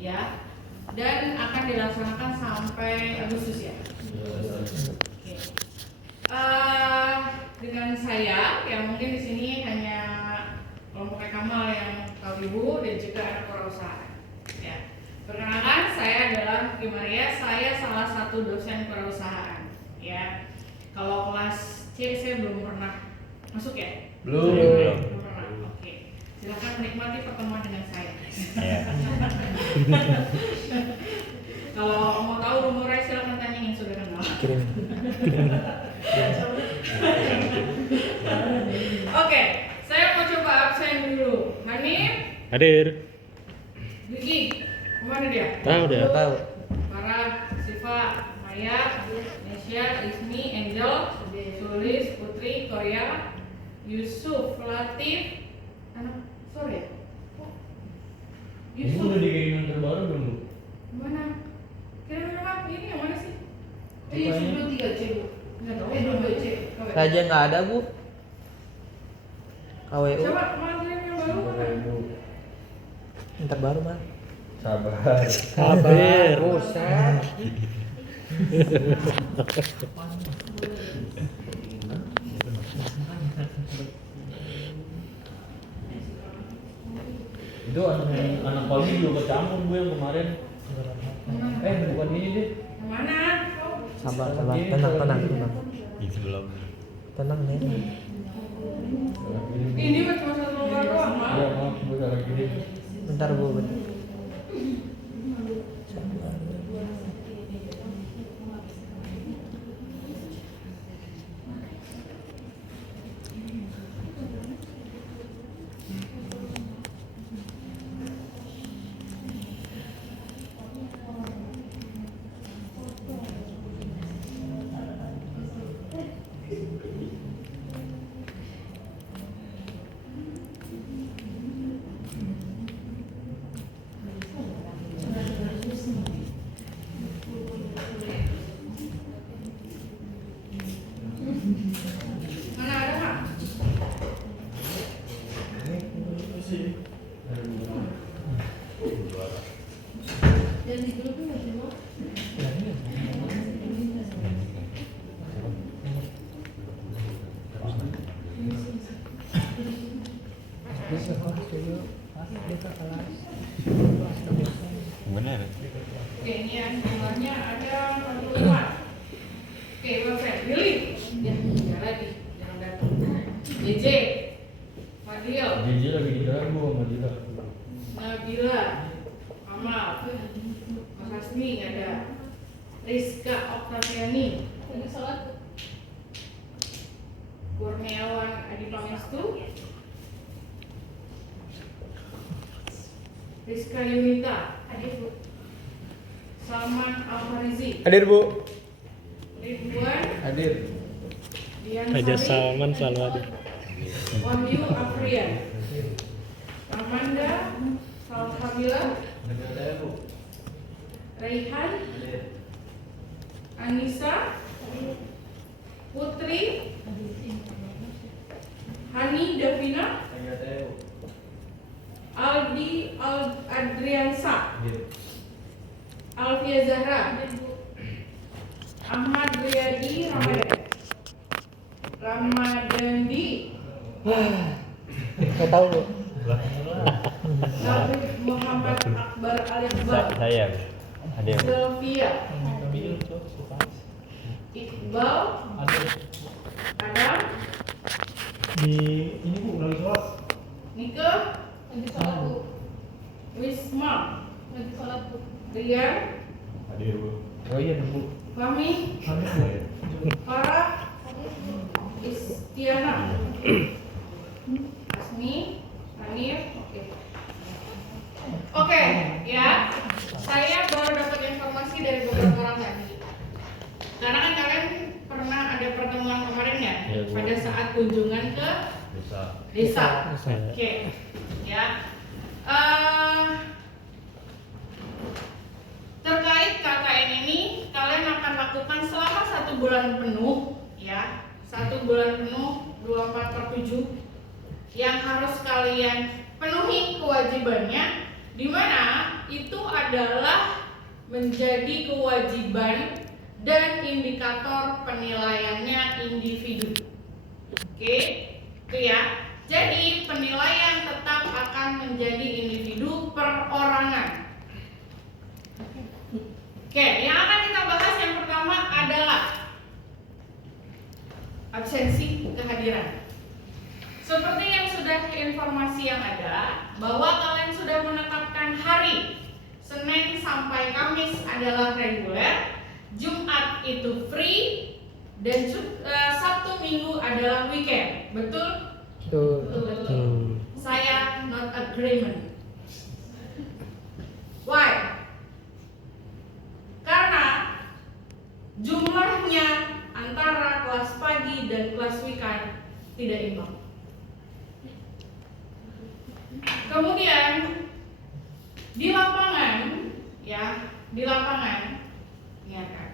ya, dan akan dilaksanakan sampai Agustus ya. Oke. Dengan saya, yang mungkin di sini hanya kelompok Kamal yang tahu ibu dan juga anak wirausahaan. Ya. Perkenalkan, saya adalah Ki Maria. Saya salah satu dosen wirausahaan. Ya. Kalau kelas C saya belum pernah masuk ya. Belum pernah. Oke. Silakan menikmati pertemuan dengan saya. Kalau mau tahu nomornya silakan tanya yang sudah kenal. Oke, saya mau coba absen dulu. Hanif, Hadir. Vicky, kemana dia? Tahu. Farah, Siva, Maya, Nesya, Ismi, Angel, Sulis, Putri, Korea, Yusuf, Latif, anak sore. Yusuf. Udah dikirimin terbaru belum Bu? Mana? Kira-kira apa ini yang mana sih? Yusuf dulu 3C Bu. Enggak tahu. 2C. Saja nggak ada Bu. KWU. Coba manggilin yang baru mana? Ntar baru mah. Sabar. Buset. Itu anak pagi juga kecampur Bu yang kemarin. Bukan ini deh. Yang mana? Sabar. Tenang. Itu belum. Tenang nih. Ini buat cuma satu nomor doang, Mak. Iya maaf Bu salah kirim. Bentar Bu. Mana ada, Mak? Yang di grup itu masih mau? Benar. Oke, ini yang jumlahnya ada 44. Oke, Bapak Billy. Ya, jangan lagi. Jangan datang. JJ. Fadil. Jiji lagi di jalan Bu sama Dila. Nabila. Amal. Mas Hasmi ada. Rizka Oktaviani. Kurniawan Adi Pangestu. Rizka Yunita. Hadir Bu. Salman Alfarizi. Hadir Bu. Ridwan. Hadir. Dian Raja Sari. Salman selalu ada. Wahyu Afrian. Amanda Salsabila. Raihan. Anissa. Putri. Hani Davina. Aldi Adriansa. Alfia Zahra. Ahmad Riyadi Ramadandi. Nggak tahu Bu. Nabi Muhammad Akbar Al-Iqbal. Saya. Hadir. Sylvia. Iqbal. Adam. Di ini Bu lagi sholat. Nika. Wisma. Rian. Hadir Bu. Oh iya Bu. Fahmi. Farah. Istiana. Asmi. Hanif. Oke, ya. Saya baru dapat informasi dari beberapa orang tadi. Karena kan kalian pernah ada pertemuan kemarin ya, Iya, Bu. pada saat kunjungan ke desa. Oke, ya. Terkait KKN ini, kalian akan lakukan selama 1 bulan penuh, ya. 1 bulan penuh, 24/7, yang harus kalian penuhi kewajibannya, di mana itu adalah menjadi kewajiban dan indikator penilaiannya individu. Oke, itu ya. Jadi penilaian tetap akan menjadi individu perorangan. Oke, yang akan kita bahas yang pertama adalah absensi kehadiran. Seperti yang sudah informasi yang ada, bahwa kalian sudah menetapkan hari Senin sampai Kamis adalah reguler, Jumat itu free, dan Sabtu Minggu adalah weekend. Betul? Betul. Saya not agreement. Why? Karena jumlahnya antara kelas pagi dan kelas weekend tidak imbang. Kemudian di lapangan, ya, kan,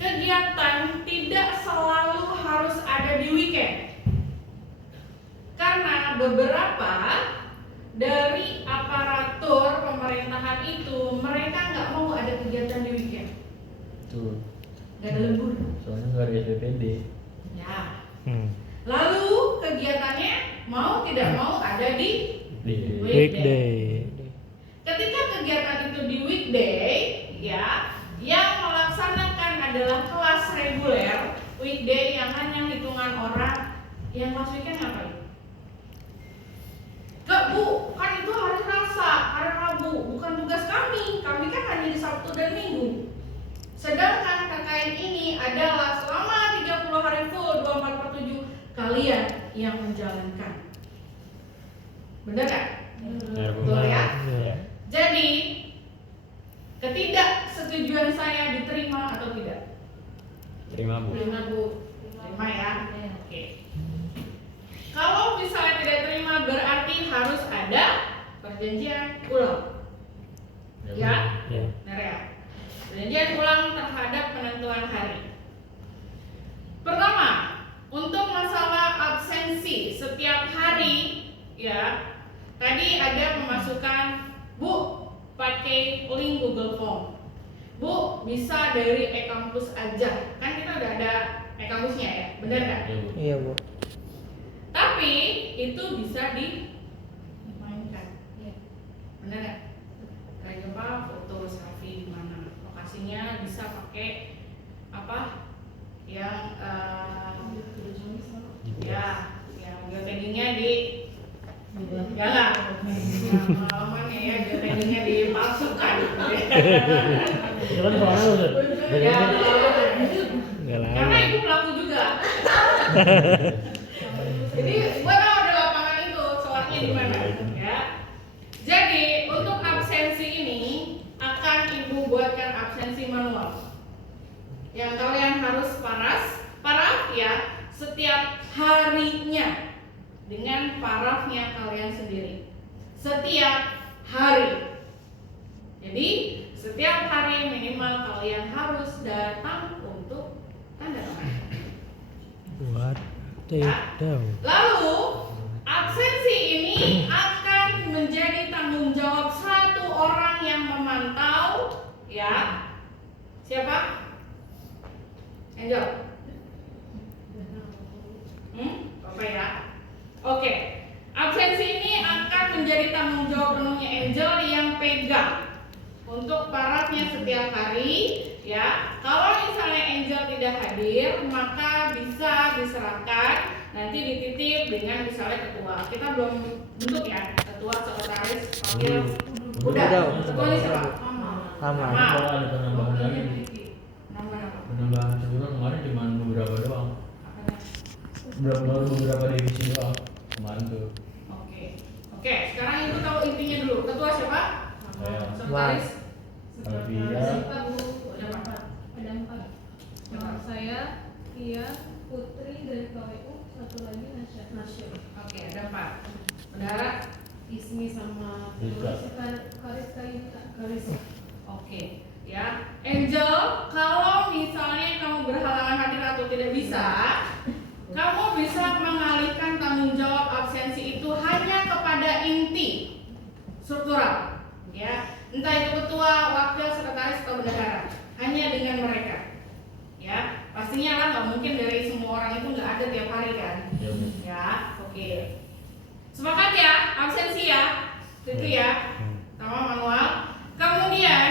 kegiatan tidak selalu harus ada di weekend. Karena beberapa dari aparatur pemerintahan itu mereka nggak mau ada kegiatan di weekend. Tuh. Nggak ada lembur. Soalnya nggak ada SPPD. Ya. Lalu kegiatannya mau tidak mau ada di weekday. Ketika kegiatan itu di weekday, ya, yang melaksanakan adalah kelas reguler weekday yang hanya hitungan orang. Yang kelas weekend ngapain? Bu, kan itu hari Selasa, hari Rabu, bukan tugas kami. Kami kan hanya di Sabtu dan Minggu. Sedangkan KKN ini adalah selama 30 hari full 24/7 kalian yang menjalankan. Benar kan? Betul ya? Jadi ketidaksetujuan saya diterima atau tidak? Terima Bu. Terima Bu. Terima ya. Oke. Kalau misalnya tidak terima berarti harus ada perjanjian ulang. Ya? Benar ya? Perjanjian ulang terhadap penentuan hari. Pertama, untuk masalah absensi setiap hari, ya, tadi ada pemasukan, Bu, pakai link Google Form. Bu, bisa dari e-kampus aja. Kan kita udah ada e-kampusnya ya, benar kan? Iya, Bu. Tapi itu bisa dimainkan, benar nggak? Kayak apa? Foto selfie di mana? Lokasinya bisa pakai apa? Yang ya, yang geotaggingnya di jalan, pengalamannya ya geotaggingnya dipalsukan. Itu kan soalnya udah. Ya, karena Enggak itu pelaku juga. Jadi gua tahu ada lapangan itu, soalnya di mana, ya. Jadi untuk absensi ini akan ibu buatkan absensi manual. Yang kalian harus paraf ya setiap harinya dengan parafnya kalian sendiri. Setiap hari. Jadi setiap hari minimal kalian harus datang untuk tanda tangan. Buat take down. Lalu absensi ini akan menjadi tanggung jawab satu orang yang memantau, ya. Siapa? Angel. Apa ya? Oke. Absensi ini akan menjadi tanggung jawab penuhnya Angel yang pegang untuk parafnya setiap hari, ya. Kalau misalnya Angel tidak hadir, maka bisa diserahkan nanti dititip dengan misalnya ketua. Kita belum bentuk ya, ketua, sekretaris, wakil. Udah. Ketua siapa? Sama. Kalau ada penambahan lagi. Namanya apa? Penambahan sebulan kemarin cuma beberapa doang. Beberapa divisi doang kemarin tuh. Oke, sekarang ibu tahu intinya dulu. Ketua siapa? Saya. Sekretaris. Alvia. Siapa? Ada 4. Saya, Kia, Putri dari KWU, satu lagi Nasya. Oke, ada 4. Bendahara. Ismi sama Rika. Karis. Oke, ya. Angel, kalau misalnya kamu berhalangan hadir atau tidak bisa, kamu bisa mengalihkan tanggung jawab absensi itu hanya kepada inti struktural, ya. entah itu ketua, wakil, sekretaris atau bendahara, hanya dengan mereka. Ya, pastinya lah nggak mungkin dari semua orang itu nggak ada tiap hari kan. Ya, Bu. Ya, oke. Sepakat ya, absensi ya, itu ya, sama manual. Kemudian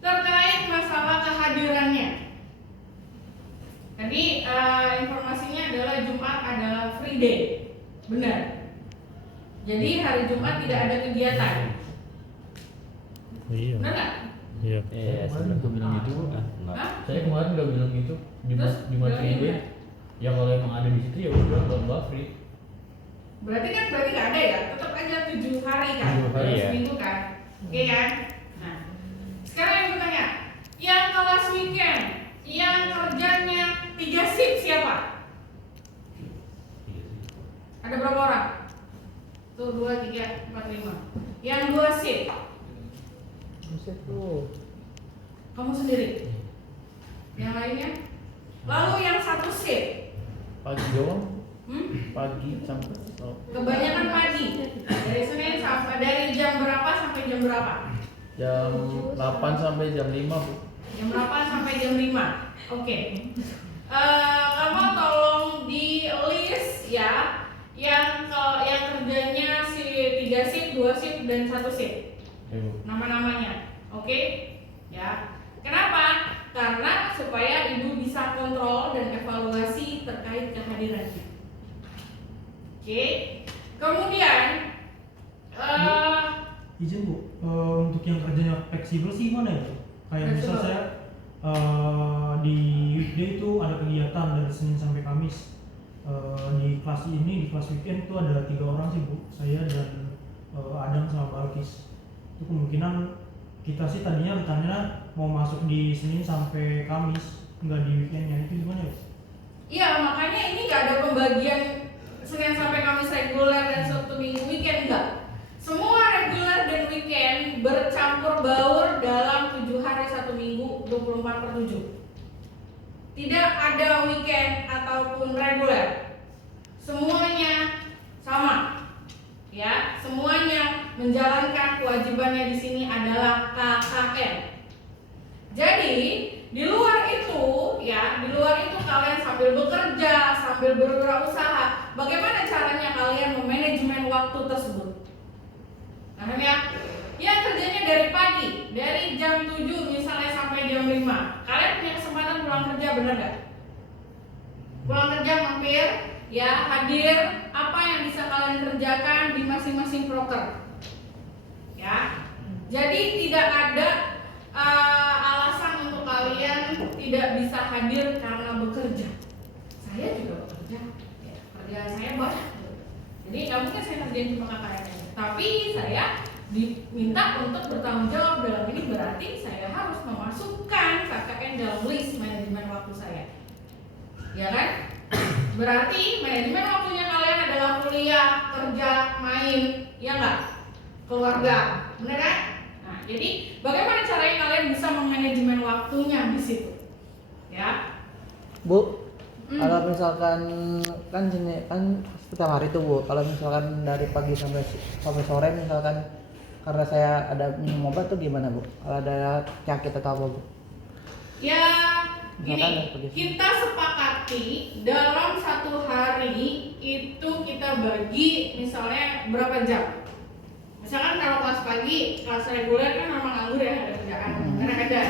terkait masalah kehadirannya. Tadi informasinya adalah Jumat adalah free day, benar. Jadi hari Jumat tidak ada kegiatan, Iya. benar nggak? Iya. Iya, Kemarin gue bilang gitu. enggak. Hah? Saya kemarin udah bilang gitu. Jumat Terus, Jumat bilangnya ini. gimana? Ya kalau emang ada di situ ya udah nggak free. Berarti nggak ada ya, tetap aja 7 hari kan, 7 hari, iya. seminggu kan, oke kan? Nah, sekarang yang bertanya, yang kelas weekend, yang kerjanya 3 shift siapa? Ada berapa orang? Tuh 2, 3, 4, 5. Yang 2 shift, Buset tuh. kamu sendiri. Yang lainnya? Lalu yang 1 shift, Pagi doang, hmm? pagi sampai Kebanyakan pagi. Dari Senin sampai dari jam berapa sampai jam berapa? jam 8 sampai jam 5 Bu. Jam 8 sampai jam 5. Oke. Kamu tolong di list ya yang kerjanya si 3 shift, 2 shift dan 1 shift. Ya, Bu. Nama-namanya. Oke? Ya. Kenapa? Karena supaya Ibu bisa kontrol dan evaluasi terkait kehadirannya. Oke. Kemudian Izin Bu, untuk yang kerjanya fleksibel sih gimana ya? Kayak misal Fleksibel. saya di weekday itu ada kegiatan dari Senin sampai Kamis. Di kelas ini, di kelas weekend itu ada 3 orang sih Bu, saya dan Adam sama Balkis. Itu kemungkinan kita sih tadinya rencananya mau masuk di Senin sampai Kamis, nggak di weekendnya. Itu gimana ya? iya, makanya ini nggak ada pembagian Senin sampai Kamis reguler dan Sabtu Minggu weekend, enggak. Semua reguler dan weekend bercampur baur dalam 7 hari 1 minggu 24/7. Tidak ada weekend ataupun reguler. Semuanya sama. Ya, semuanya menjalankan kewajibannya di sini adalah KKN. Jadi, di luar itu kalian sambil bekerja, sambil berwirausaha, bagaimana caranya kalian memanajemen waktu tersebut? Paham ya? Yang kerjanya dari pagi, dari jam 7 misalnya sampai jam 5. Kalian punya kesempatan pulang kerja, bener gak? Pulang kerja mampir, ya hadir, apa yang bisa kalian kerjakan di masing-masing proker. Ya. Jadi tidak ada alasan untuk kalian tidak bisa hadir karena bekerja. Saya juga bekerja, ya, kerjaan saya banyak. Jadi nggak mungkin saya kerjain cuma KKN. Tapi saya diminta untuk bertanggung jawab dalam ini, berarti saya harus memasukkan KKN dalam list manajemen waktu saya. Ya kan? Berarti manajemen waktunya kalian adalah kuliah, kerja, main, ya nggak? Keluarga, benar kan? Nah, jadi bagaimana caranya kalian bisa memanajemen waktunya di situ? Ya. Bu, kalau misalkan kan sini kan setiap hari tuh Bu, kalau misalkan dari pagi sampai sore misalkan karena saya ada minum obat tuh gimana Bu? Kalau ada sakit atau apa Bu? Ya, Misalkan gini, seperti kita sepakati dalam 1 hari itu kita bagi misalnya berapa jam. Misalkan kalau kelas pagi, kelas reguler kan memang nganggur ya, ada kerjaan, karena ada.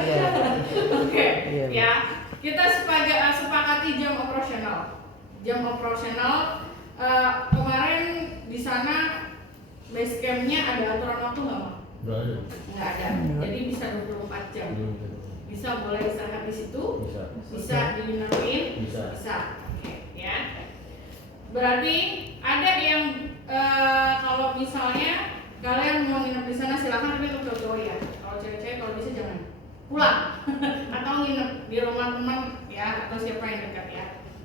Iya. Oke, Iya, Bu. ya. Kita sepakati jam operasional. Jam operasional kemarin di sana base campnya ada aturan waktu nggak, Mak? Udah ada. Nggak ada. Jadi bisa 24 jam. Bisa boleh istirahat di situ, Bisa. bisa didinerin, Bisa. Oke, ya. Berarti ada yang kalau misalnya kalian mau nginep di sana silakan, tapi untuk cowok ya. Kalau cewek-cewek kalau bisa jangan pulang atau nginep di rumah teman ya atau siapa yang dekat ya.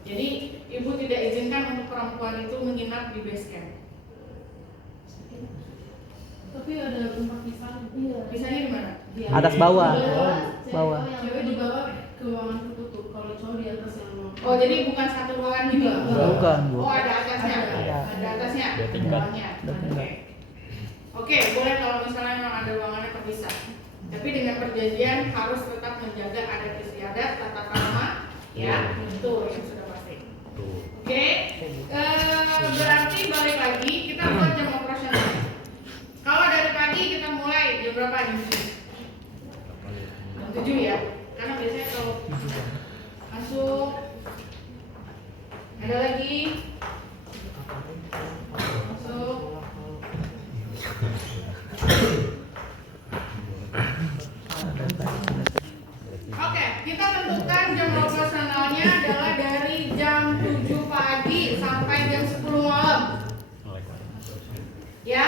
Jadi ibu tidak izinkan untuk perempuan itu menginap di base camp. Tapi ada tempat pisah. Iya. Pisahnya di mana? Atas bawah. Bawah. Bawah. Cewek di bawah ke ruangan tertutup. Kalau cowok di atas yang ruang. Oh, jadi bukan satu ruangan juga? Bukan Bu. Oh, ada atasnya. Ada. Ada atasnya. Dua tingkat. Bawahnya. Dua tingkat. Oke. Oke, boleh kalau misalnya memang ada ruangannya terpisah. Tapi dengan perjanjian harus tetap menjaga adat istiadat, tata krama, ya, itu yang sudah pasti. Oke, berarti balik lagi kita buat jam operasional. Kalau dari pagi kita mulai jam berapa jam 7 ya, karena biasanya kalau masuk ada lagi masuk. Oke, kita tentukan jam operasionalnya adalah dari jam 7 pagi sampai jam 10 malam. Ya,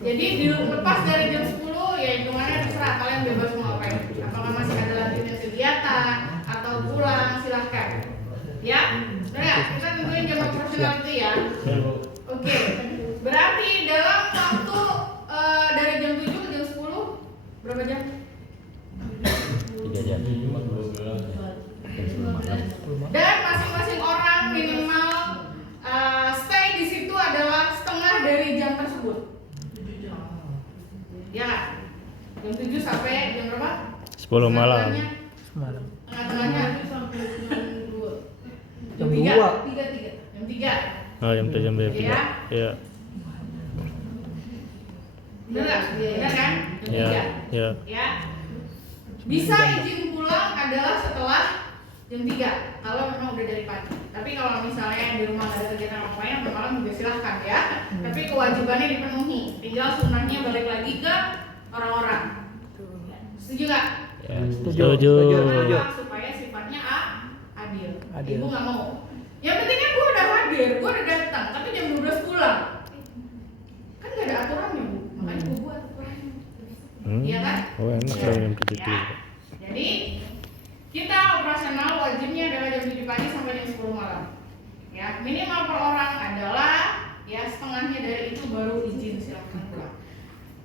jadi dilepas dari jam 10 ya hitungannya terserah kalian bebas mau ngapain. Apakah masih ada lanjutin kegiatan atau pulang silahkan. Ya, nah kita tentuin jam operasional itu ya. Oke, berarti dalam waktu dari jam 7 ke jam 10 berapa jam? 3 jam. Dan masing-masing orang minimal stay di situ adalah setengah dari jam tersebut. Ya kan? Jam 7 sampai jam berapa? 10 malam. Malam. Tengah-tengahnya Sampai jam 2. Jam 3. 2. Jam 3. Oh, jam 3 jam 3. Iya. Iya. Bener nggak? Bener kan? Jam Iya. 3. Iya. Ya. Bisa izin pulang adalah setelah jam 3 kalau memang udah dari pagi. Tapi kalau misalnya di rumah nggak ada kegiatan apa-apa sampai malam juga silahkan ya. Tapi kewajibannya dipenuhi. Tinggal sunnahnya balik lagi ke orang-orang. Setuju nggak? Ya. Setuju. Setuju. Kenapa? Supaya sifatnya adil. Adil. Ibu nggak mau. Yang penting kan gue udah hadir, gue udah datang, tapi jam 12 pulang. Kan nggak ada aturannya bu, makanya gue buat aturannya. Iya kan? Oh, enak Ya. kalau jam 7 Ya. Jadi kita operasional wajibnya adalah jam 7 pagi sampai jam 10 malam. Ya, minimal per orang adalah ya setengahnya dari itu baru izin silahkan pulang.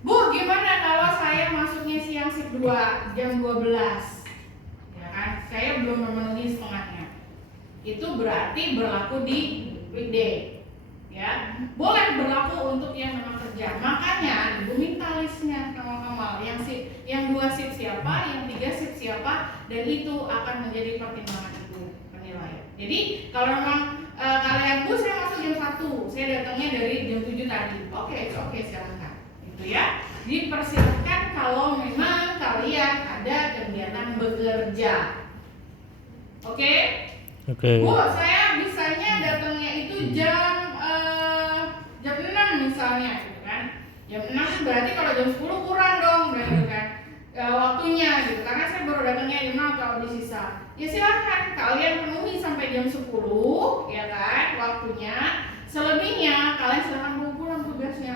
Bu, gimana kalau saya masuknya siang shift 2 jam 12? Ya kan? Saya belum memenuhi setengahnya. Itu berarti berlaku di weekday. Ya, boleh berlaku untuk yang memang kerja. Makanya ibu minta listnya Kamal yang 2 shift siapa, yang 3 shift siapa, dan itu akan menjadi pertimbangan ibu penilaian. Jadi kalau memang kalian bu saya masuk jam 1, saya datangnya dari jam 7 tadi. Oke silahkan. Itu ya. Dipersilakan kalau memang kalian ada kegiatan bekerja. Oke? Oke. Bu, saya bisanya datangnya itu jam 6 misalnya gitu kan. Jam 6 kan berarti kalau jam 10 kurang dong gitu kan. Waktunya gitu. Karena saya baru datangnya jam 6 atau di sisa. Ya silahkan kalian penuhi sampai jam 10 ya kan waktunya. Selebihnya kalian silahkan bawa pulang tugasnya.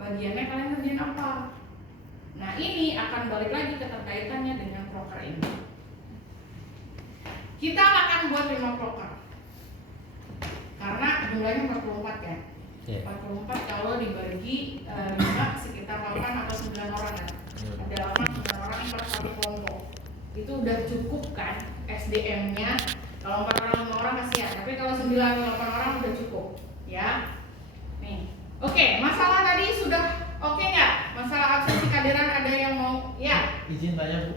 Bagiannya kalian kerjain apa? Nah, ini akan balik lagi keterkaitannya dengan proker ini. Kita akan buat 5 proker karena jumlahnya 44 kan. Iya. 44 kalau dibagi 5 sekitar 8 atau 9 orang kan. Ada 8-9 orang yang per satu kelompok. Itu udah cukup kan SDM-nya. Kalau 4 orang 5 orang kasihan, tapi kalau 9 8 orang udah cukup ya. Nih. Oke, masalah tadi sudah oke nggak? Masalah absensi kehadiran ada yang mau? Ya. Izin tanya bu,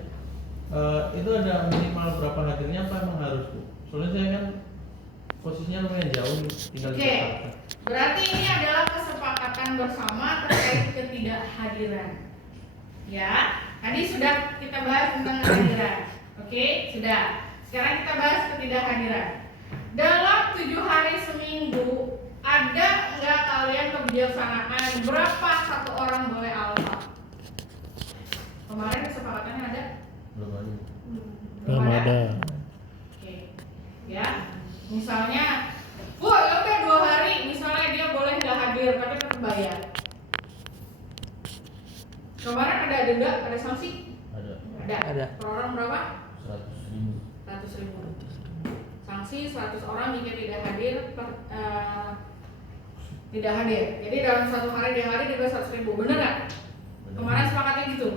itu ada minimal berapa hadirnya apa emang harus bu? Soalnya saya kan posisinya lumayan jauh tinggal di Oke. Jakarta. Berarti ini adalah kesepakatan bersama terkait ketidakhadiran. Ya, tadi sudah kita bahas tentang kehadiran. Oke, sudah. Sekarang kita bahas ketidakhadiran. Dalam 7 hari seminggu, ada nggak kalian kebijaksanaan berapa satu orang boleh alfa? Kemarin kesepakatannya ada? Belum ada. Belum ada. Oke. Ya, misalnya, bu, ya udah 2 hari, misalnya dia boleh nggak hadir, tapi tetap bayar. Kemarin ada denda, ada sanksi? Ada. Ada. Per orang berapa? 100.000. 100.000. Sanksi 100 orang jika tidak hadir, tidak hadir. Jadi dalam 1 hari dia hadir juga 100.000. Bener nggak? Kemarin sepakatnya gitu.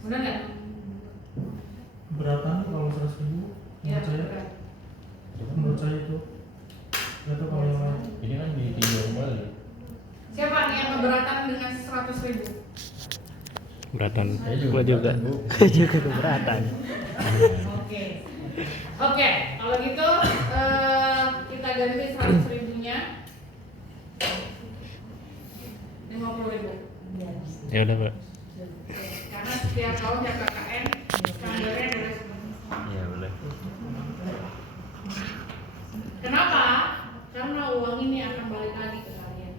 Bener nggak? Beratan kalau 100.000 Ya, menurut saya bener. menurut saya itu nggak tahu kalau yang lain. Ini kan ditinggal kali. Siapa nih yang keberatan dengan 100.000? Keberatan. Saya Gua juga. keberatan, Bu. Juga keberatan. Oke. Oke, kalau gitu kita ganti 100.000-nya 50.000. Ya udah, Pak. Karena setiap tahun KKN standarnya adalah Iya, boleh. kenapa? Karena uang ini akan balik lagi ke kalian.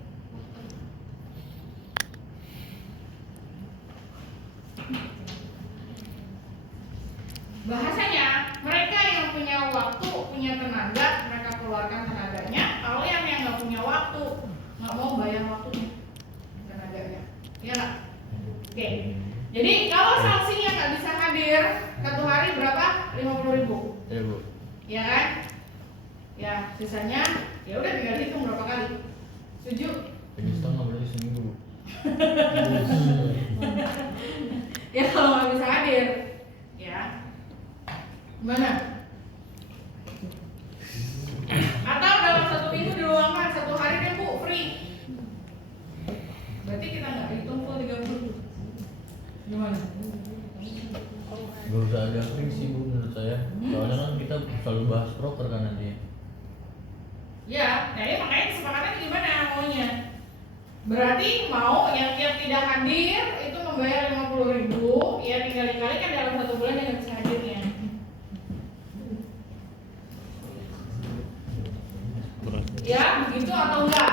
Bahasanya, mereka yang punya waktu, punya tenaga, mereka keluarkan tenaganya. Kalian yang nggak punya waktu, nggak mau bayar waktunya, tenaganya. Iya nggak? Oke. Jadi kalau saksinya nggak bisa hadir, satu hari berapa? 50.000. Iya, Bu. Ya kan? Ya, sisanya ya udah tinggal hitung berapa kali. Setuju? Jadi setengah berarti seminggu. Ya kalau nggak bisa hadir, ya gimana? Atau dalam 1 minggu diluangkan 1 hari deh Bu, free. Berarti kita nggak hitung full 30. Gimana? Gak usah ada free sih, Bu, menurut saya. Soalnya kan kita selalu bahas proker kan nanti. Ya, jadi makanya kesepakatan gimana maunya? Berarti mau yang tidak hadir itu membayar 50.000, ya tinggal dikalikan dalam 1 bulan yang nggak bisa hadirnya. Ya, begitu atau enggak?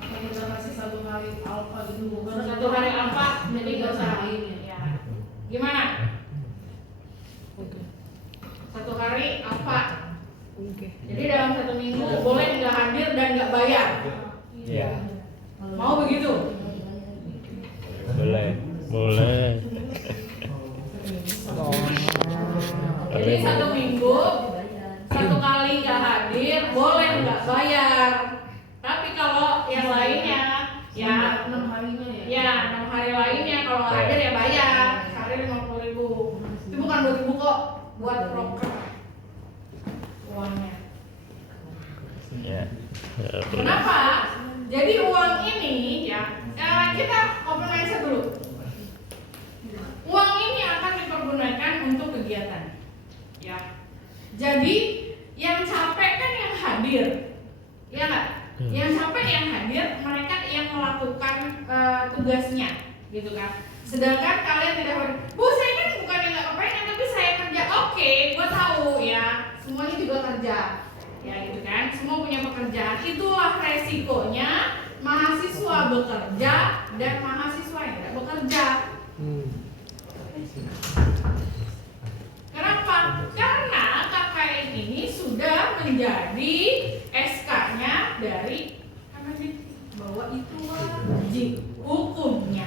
Atau kita kasih 1 hari alfa gitu, bukan 1 hari alfa, jadi nggak usah ini ya. Gimana? 1 hari alfa. Jadi dalam 1 minggu boleh nggak hadir dan nggak bayar. Iya. Mau begitu? Boleh. Boleh. Jadi 1 minggu 1 kali nggak hadir boleh nggak bayar. Tapi kalau yang lainnya ya 6 harinya ya 6 hari lainnya kalau nggak hadir ya bayar. Sehari 50.000. Itu bukan buat ibu kok, buat broker uangnya. Ya. Ya, boleh. Kenapa? Jadi uang ini ya kita open mindset dulu. Uang ini akan dipergunakan untuk kegiatan. Ya. Jadi yang capek kan yang hadir. Ya nggak? Yang capek yang hadir, mereka yang melakukan tugasnya, gitu kan. Sedangkan kalian tidak hadir. Bu, saya kan bukan yang nggak kepengen, tapi saya kerja. Oke, gua tahu ya. Semuanya juga kerja. Ya gitu kan, semua punya pekerjaan. Itulah resikonya mahasiswa bekerja dan mahasiswa yang tidak bekerja. Kenapa? Karena KKN ini sudah menjadi SK-nya dari Kemendikbud bahwa itu wajib hukumnya.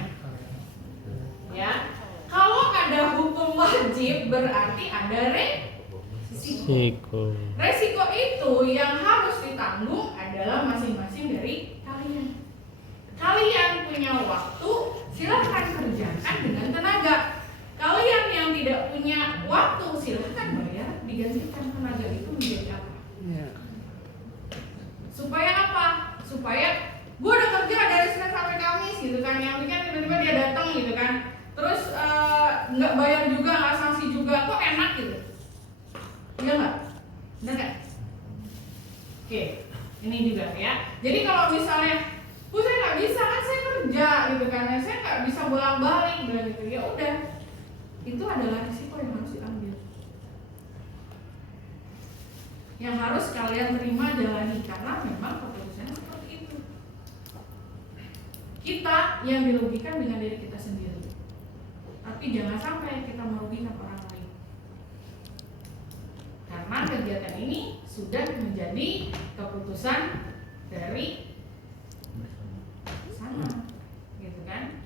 Ya, kalau ada hukum wajib berarti ada resiko. Resiko itu yang harus ditanggung adalah masing-masing dari kalian. Kalian punya waktu, silahkan kerjakan dengan tenaga. Kalian yang tidak punya waktu, silahkan bayar, digantikan tenaga itu menjadi apa? Supaya apa? Supaya gue udah kerja dari Senin sampai Kamis gitu kan, yang weekend tiba-tiba dia datang gitu kan, terus nggak bayar juga, nggak sanksi juga, kok enak gitu? Iya nggak? Benar nggak? Oke, ini juga ya. Jadi kalau misalnya, bu saya nggak bisa kan saya kerja gitu kan, saya nggak bisa bolak-balik bilang gitu, ya udah, itu adalah risiko yang harus diambil, yang harus kalian terima jalani karena memang keputusannya seperti itu. Kita yang dirugikan dengan diri kita sendiri, tapi jangan sampai kita merugikan orang lain. Karena kegiatan ini sudah menjadi keputusan dari sana, gitu kan?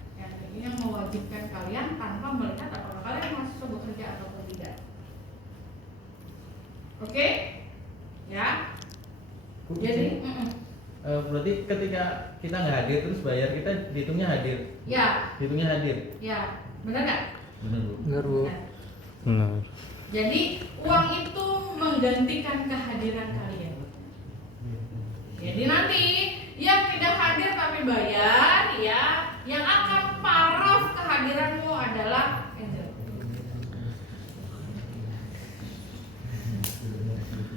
Yang mewajibkan kalian tanpa melihat apakah kalian mahasiswa bekerja ataupun tidak. Oke? Ya. Jadi, berarti ketika kita nggak hadir terus bayar, kita dihitungnya hadir. ya, Dihitungnya hadir. ya, benar nggak? Bener, Bu. Benar, Bu. Nah, Benar. jadi uang itu menggantikan kehadiran kalian. Jadi nanti yang tidak hadir tapi bayar, ya, yang akan paraf kehadiranmu adalah angel.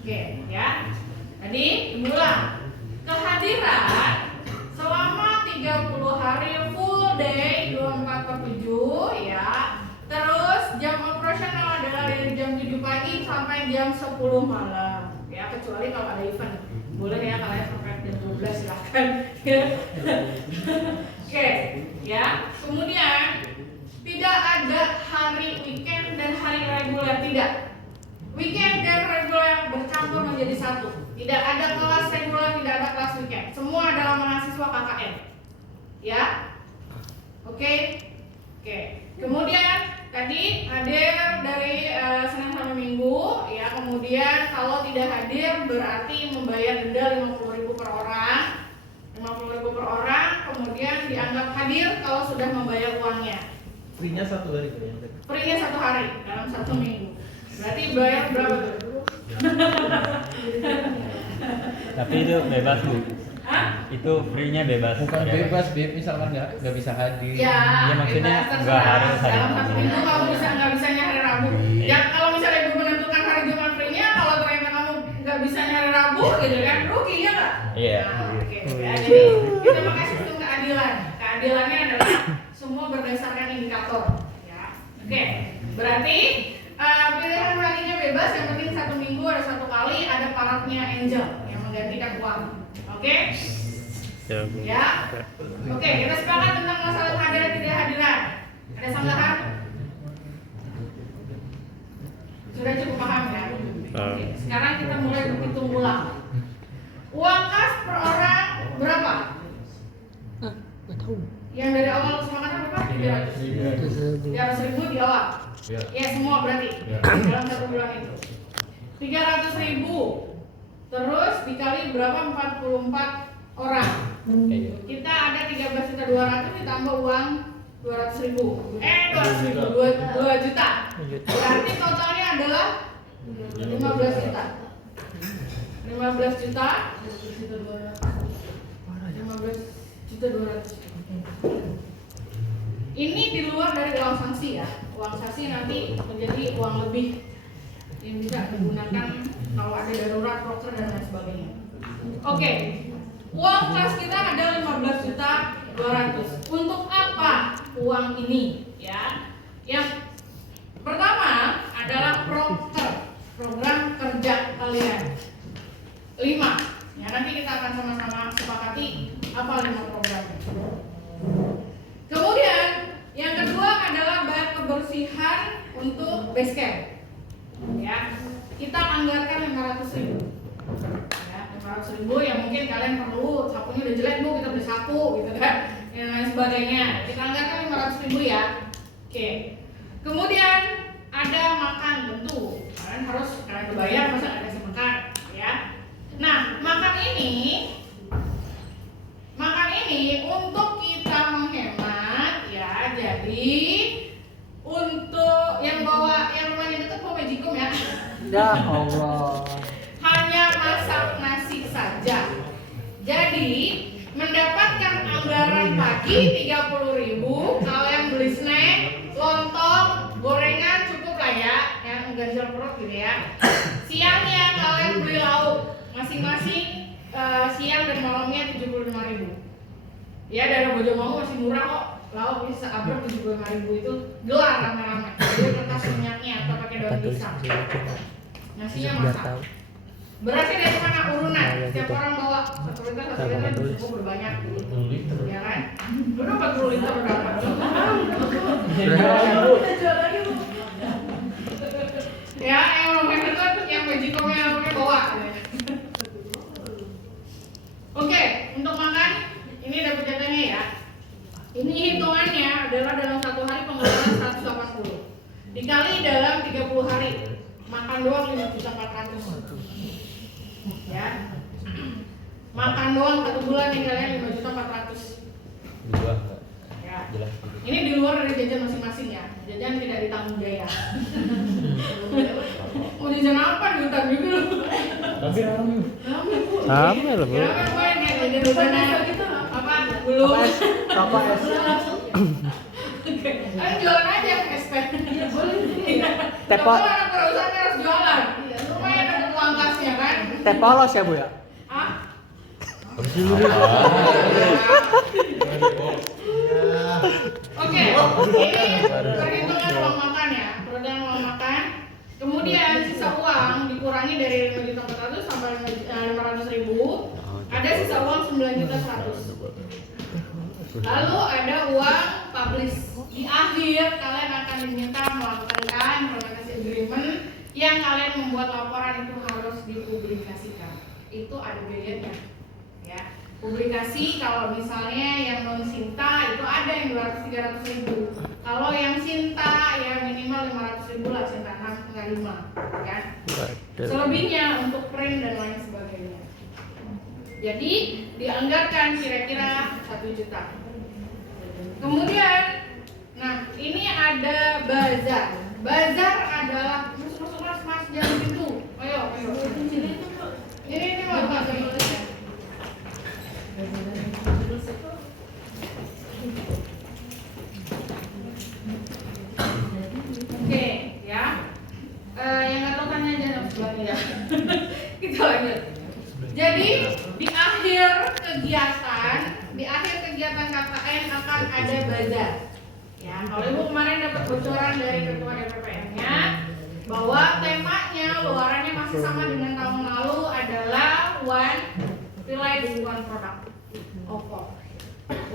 Oke, ya. Tadi diulang. Kehadiran selama 30 hari full day 24/7, ya. Terus jam operasional adalah dari jam 7 pagi sampai jam 10 malam. Ya, kecuali kalau ada event. Boleh ya kalian sampai jam 12 silahkan. Oke, ya. Kemudian tidak ada hari weekend dan hari reguler, tidak. Weekend dan reguler bercampur menjadi satu. Tidak ada kelas reguler, tidak ada kelas weekend. Semua adalah mahasiswa KKN. Ya. Oke. Kemudian tadi hadir dari Senin sampai Minggu, ya. Kemudian kalau tidak hadir berarti membayar denda 50.000 per orang. 50.000 per orang, kemudian dianggap hadir kalau sudah membayar uangnya. Free-nya 1 hari ya. Free-nya 1 hari dalam 1 minggu. Berarti bayar berapa tuh? Tapi itu bebas Bu. Hah? Itu free-nya bebas. Bukan bebas, Beb, misalkan nggak bisa hadir. Ya, Ya, maksudnya bebas, nggak terserah. harus hari dalam 1 Rabu. minggu kamu nggak bisanya hari Rabu. Iya. Ya kalau misalnya ibu menentukan hari Jumat free-nya, kalau ternyata kamu nggak bisa hari Rabu, gitu kan rugi ya nggak? Iya. Nah, oke. Ya, jadi kita makasih untuk keadilan. Keadilannya adalah semua berdasarkan indikator. Ya, oke. Berarti pilihan harinya bebas. Yang penting 1 minggu ada 1 kali ada parafnya angel yang menggantikan uang. Oke? Ya Bu. Ya. Oke, kita sepakat tentang masalah hadiran tidak hadiran. Ada sanggahan? Sudah cukup paham ya? Oke, sekarang kita mulai berhitung ulang. Uang kas per orang berapa? Nggak tahu. Yang dari awal kesepakatan berapa? 300. 300.000 di awal. Ya semua berarti dalam 1 bulan itu. 300.000. Terus dikali berapa? 44 orang. Kita ada 13.200.000 ditambah uang 200.000. 2 juta. Berarti totalnya adalah 15 juta. 15 juta 200. Ini di luar dari uang sanksi ya. Uang sanksi nanti menjadi uang lebih yang bisa digunakan kalau ada darurat, proker dan lain sebagainya. Oke. Uang kas kita ada 15.200. Untuk apa uang ini? Ya. Yang pertama adalah proker, program kerja kalian. 5. Ya, nanti kita akan sama-sama sepakati apa 5 programnya. Kemudian yang kedua adalah bayar kebersihan untuk base camp. Ya, kita anggarkan 500.000. Ya, 500.000 yang mungkin kalian perlu sapunya udah jelek Bu, kita beli sapu gitu kan, dan lain sebagainya. Kita anggarkan 500.000 ya. Oke. Kemudian ada makan tentu. Kalian harus bayar masa nggak ada makan, ya. Nah, makan ini untuk kita menghemat ya. Jadi untuk yang rumahnya deket mau Magicom ya. Ya Allah. Hanya masak nasi saja. Jadi mendapatkan anggaran pagi 30.000, kalian beli snack, lontong, gorengan cukup lah ya, yang ganjal perut gitu ya. Siangnya kalian beli lauk masing-masing, siang dan malamnya 75.000. Ya dari Bojomongu masih murah kok. Lauk bisa abang 75.000 itu gelar rame-rame. Jadi kertas minyaknya atau pakai daun pisang. Nasinya masak. Berasnya dari mana urunan? Setiap orang bawa 1 liter cukup berbanyak. Ya kan? Udah 40 liter berapa? Ya yang rumah itu yang Magicomnya bawa. Oke, untuk makan ini dapat jatahnya ya. Ini hitungannya adalah dalam 1 hari pengeluaran 180 dikali dalam 30 hari. Makan doang 5.400.000. Ya. Makan doang 1 bulan nih kalian 5.400.000. Ya. Ini di luar dari jajan masing-masing ya. Jajan tidak ditanggung biaya. Mau jajan apa diutang juga loh. Tapi Sama lah Bu. Ya, jawabannya gitu apa? Belum. Apa es? Oke, kalian jualan aja SP. Iya boleh. Tepo. Kalau anak perusahaan harus jualan. Lumayan ada uang kasnya kan? Teh polos ya Bu ya? Ah, oke, ini perhitungan uang makan ya, perhitungan uang makan. Kemudian sisa uang dikurangi dari 5.400.000 sampai 500.000. Ada sisa uang 9.100.000. Lalu ada uang publish. Di akhir kalian akan diminta melakukan implementasi agreement yang kalian membuat laporan itu harus dipublikasikan. Itu ada biayanya. Ya. Publikasi kalau misalnya yang non Sinta itu ada yang 200-300.000. Kalau yang Sinta ya minimal 500.000 lah, Sinta 6 enggak 5 kan. Selebihnya untuk print dan lain sebagainya. Jadi dianggarkan kira-kira 1 juta. Kemudian nah ini ada bazar. Bazar adalah mas jangan gitu. Ayo. Ini mau Pak Jamal. Oke, ya. Yang nggak tahu tanya aja sama sebelahnya ya. Kita lanjut. Jadi di akhir kegiatan KKN akan ada bazar. Ya, kalau Ibu kemarin dapat bocoran dari ketua DPPM-nya bahwa temanya luarannya masih sama dengan tahun lalu adalah One Village One Product.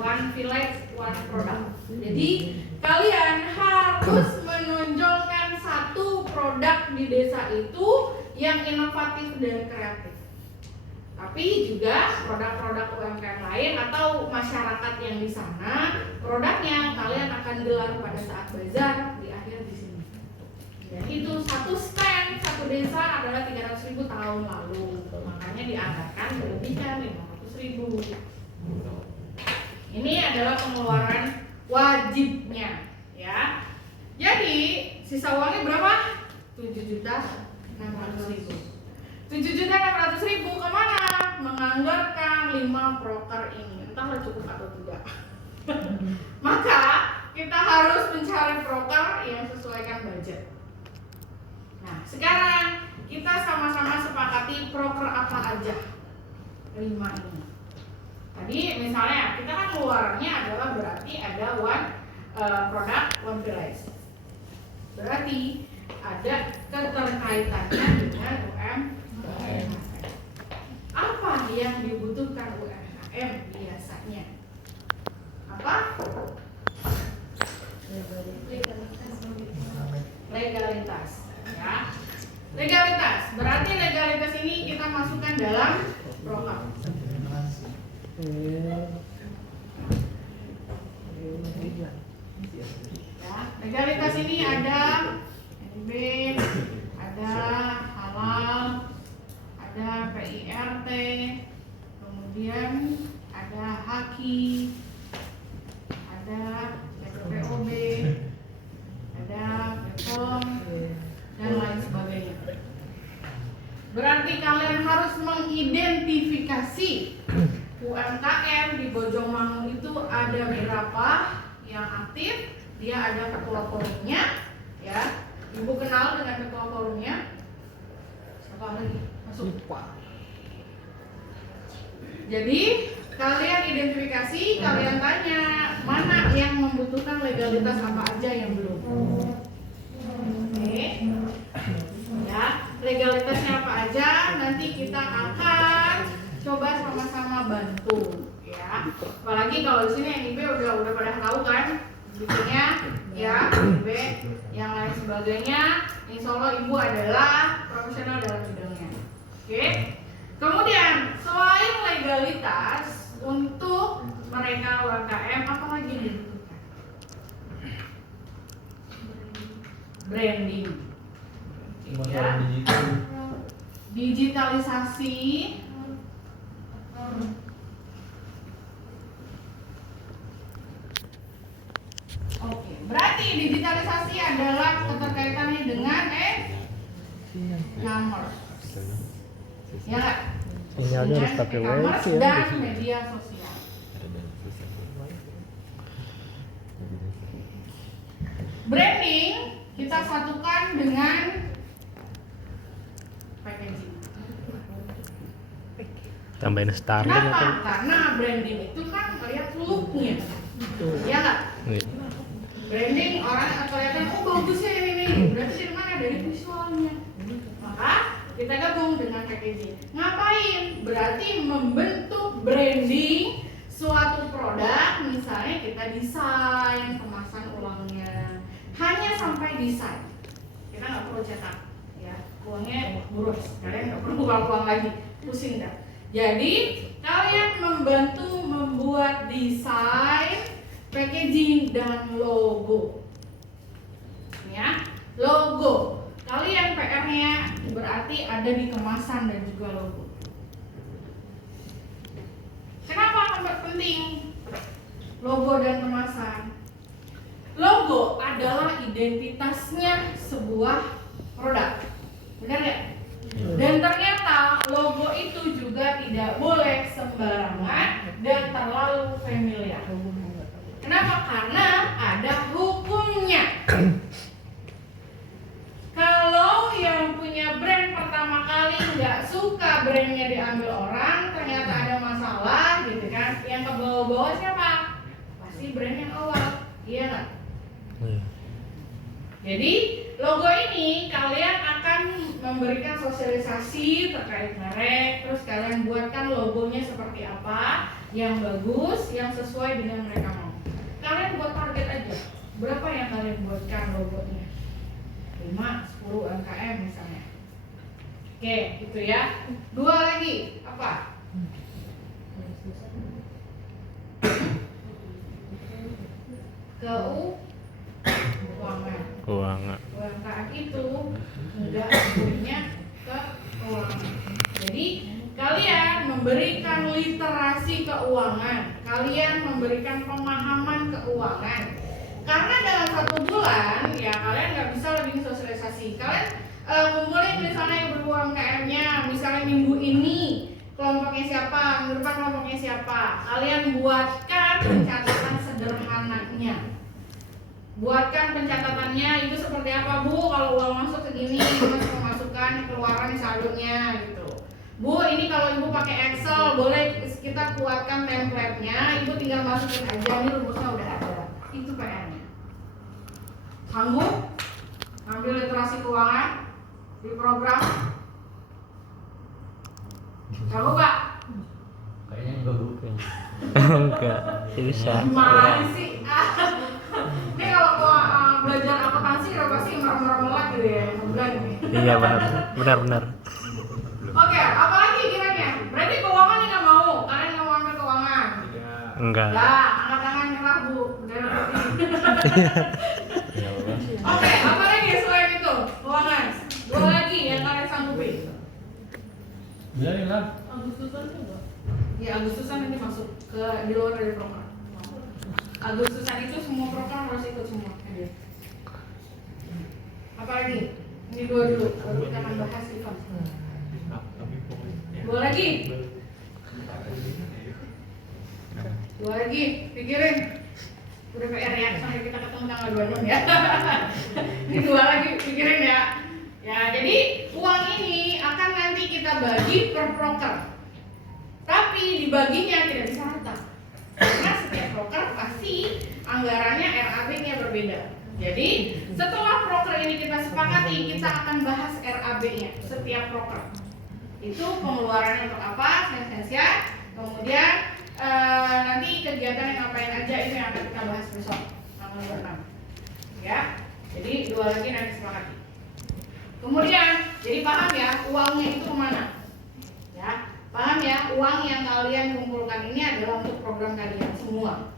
One Village One Product. Jadi kalian harus menonjolkan satu produk di desa itu yang inovatif dan kreatif. Tapi juga produk-produk UMKM lain atau masyarakat yang di sana, produknya kalian akan gelar pada saat bazar di akhir di sini. Dan itu satu stand, satu desa adalah 300.000 tahun lalu. Makanya dianggarkan berlebihnya 500.000. Ini adalah pengeluaran wajibnya, ya. Jadi sisa uangnya berapa? 7.600.000. 7.600.000 kemana? Menganggarkan 5 proker ini. Entahlah cukup atau tidak. Maka kita harus mencari proker yang sesuaikan budget. Nah, sekarang kita sama-sama sepakati proker apa aja 5 ini. Tadi misalnya kita kan keluarnya adalah berarti ada one product one village. Berarti ada keterkaitannya dengan UMKM. Apa yang dibutuhkan UMKM biasanya? Apa? Legalitas. Ya. Legalitas. Berarti legalitas ini kita masukkan dalam program. Ya, legalitas ini ada NB, ada halal, ada PIRT, kemudian ada HAKI, ada POB, ada POM, dan lain sebagainya. Berarti kalian harus mengidentifikasi UMKM di Bojongmangu itu ada berapa yang aktif, dia ada ketua forumnya, ya. Ibu kenal dengan ketua forumnya? Siapa lagi? Masuk. Jadi kalian identifikasi, kalian tanya mana yang membutuhkan legalitas apa aja yang belum. Oke, ya legalitasnya apa aja nanti kita akan coba sama-sama bantu, ya. Apalagi kalau di sini yang IB udah pada tahu kan, bikinnya, ya IB, yang lain sebagainya. Insya Allah Ibu adalah profesional dalam bidangnya. Oke. Kemudian selain legalitas untuk mereka UMKM, apa lagi yang dibutuhkan? Branding, ya. Digitalisasi. Oke, berarti digitalisasi adalah keterkaitannya dengan e-commerce. Ya nggak? sinyalnya harus pakai e-commerce wifi ya, dan biasanya. media sosial. Branding kita satukan dengan packaging. Tambahin starling Kenapa? atau Karena branding itu kan lihat look-nya, ya nggak? Branding orang kelihatan, oh bagus ya ini, berarti dari mana? Dari visualnya. Maka kita gabung dengan packaging. Ngapain? Berarti membentuk branding suatu produk, misalnya kita desain kemasan ulangnya, hanya sampai desain. Kita nggak perlu cetak, ya uangnya boros, kalian nggak perlu uang lagi, pusing dah. Jadi kalian membantu membuat desain, packaging dan logo. Ya, logo. Kalian PR-nya berarti ada di kemasan dan juga logo. Kenapa penting logo dan kemasan? Logo adalah identitasnya sebuah produk. Benar nggak? Dan ternyata logo itu juga tidak boleh sembarangan dan terlalu familiar. Kenapa? Karena ada hukumnya. Kalau yang punya brand pertama kali nggak suka brandnya diambil orang, ternyata ada masalah gitu kan, yang ke bawah-bawah siapa? Pasti brand yang awal, iya nggak? Jadi logo ini kalian akan memberikan sosialisasi terkait merek, terus kalian buatkan logonya seperti apa, yang bagus, yang sesuai dengan mereka mau. Kalian buat target aja, berapa yang kalian buatkan logonya? 5, 10 UMKM misalnya. Oke, gitu ya. 2 lagi, apa? Keuangan. keuangan? UMKM itu enggak punya keuangan. Jadi kalian memberikan literasi keuangan, kalian memberikan pemahaman keuangan. Karena dalam 1 bulan ya kalian nggak bisa lebih sosialisasi. Kalian kumpulin misalnya ibu UMKM-nya, misalnya minggu ini kelompoknya siapa, minggu depan kelompoknya siapa. Kalian buatkan pencatatan sederhananya. Buatkan pencatatannya itu seperti apa, Bu, kalau uang masuk segini, mas pemasukan, keluaran saldonya gitu. Bu, ini kalau Ibu pakai Excel, boleh kita kuatkan template-nya, Ibu tinggal masukin aja, ini rumusnya udah ada. Itu PR-nya. Sanggup ambil literasi keuangan di program? Sanggup Pak? Kayaknya enggak Bu. Enggak bisa. Gimana sih? Ini kalau belajar akuntansi udah pasti merem-merem gitu ya, bulan ini. Iya benar. Oke, apalagi kiranya? Berarti keuangan nih nggak mau, kalian nggak mau ambil keuangan? Enggak. Ya, angkat tangan nyerah Bu, bendera putih. Oke, apa lagi selain itu? Keuangan. 2 lagi yang kalian sanggupin. Bilangin lah. Agustusan juga. Ya, Agustusan nanti masuk ke di luar dari program. Agustusan itu semua program harus ikut semua. Apa lagi? Ini 2 dulu, baru kita akan bahas event. 2 lagi. 2 lagi, pikirin. Udah PR ya, sampai kita ketemu tanggal 26 ya. Ini 2 lagi, pikirin ya. Ya, jadi uang ini akan nanti kita bagi per proker. Tapi dibaginya tidak bisa rata. Karena setiap proker pasti anggarannya RAB-nya berbeda. Jadi setelah proker ini kita sepakati, kita akan bahas RAB-nya setiap proker. Itu pengeluarannya untuk apa, sensinya. Kemudian nanti kegiatan yang ngapain aja itu yang akan kita bahas besok tanggal 26. Ya, jadi 2 lagi nanti sepakati. Kemudian jadi paham ya uangnya itu kemana? Ya, paham ya uang yang kalian kumpulkan ini adalah untuk program kalian semua.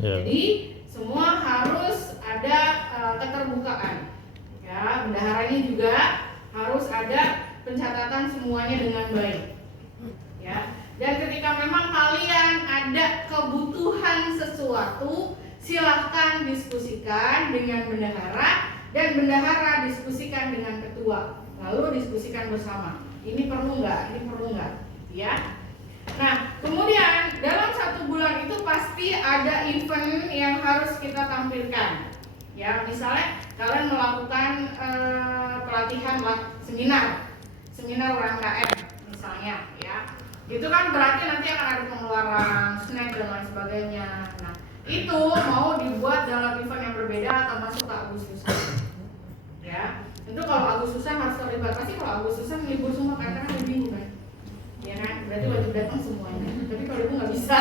Ya. Jadi semua harus ada keterbukaan. Ya, bendaharanya juga harus ada pencatatan semuanya dengan baik. Ya. Dan ketika memang kalian ada kebutuhan sesuatu, silahkan diskusikan dengan bendahara dan bendahara diskusikan dengan ketua. Lalu diskusikan bersama. Ini perlu nggak? Ini perlu nggak? Ya. pasti ada event yang harus kita tampilkan. Ya, misalnya kalian melakukan pelatihan seminar UMKM misalnya, ya. Itu kan berarti nanti akan ada pengeluaran snack dan lain sebagainya. Nah, itu mau dibuat dalam event yang berbeda atau masuk ke Agustusan. Ya, itu kalau Agustusan harus terlibat. Pasti kalau Agustusan libur semua karena kan libur kan. Ya kan, berarti wajib datang semuanya. Tapi kalau ibu nggak bisa,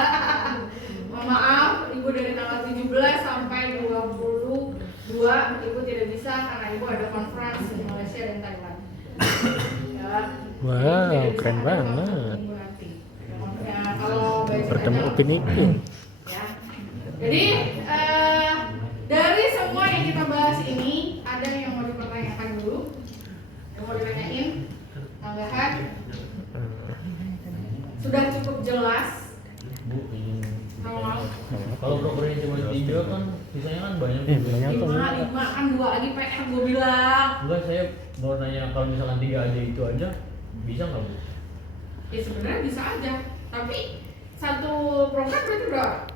mohon maaf, ibu dari tanggal 17 sampai 22 ibu tidak bisa karena ibu ada conference di Malaysia dan Thailand. Ya, Wow, keren banget. Minggu nanti. Ya, kalau Bertemu aja, Upin Ipin. ya. Jadi dari semua yang kita bahas ini ada yang mau dipertanyakan dulu, yang mau ditanyain, tanggapan sudah cukup jelas. Bu, izin. Kalau Kalau prokernya cuma 3 kan sisanya kan banyak. Banyak tuh. lima kan 2 lagi PR gue bilang. Enggak, saya mau nanya kalau misalkan 3 aja itu aja bisa nggak Bu? Ya sebenarnya bisa aja, tapi satu program berarti udah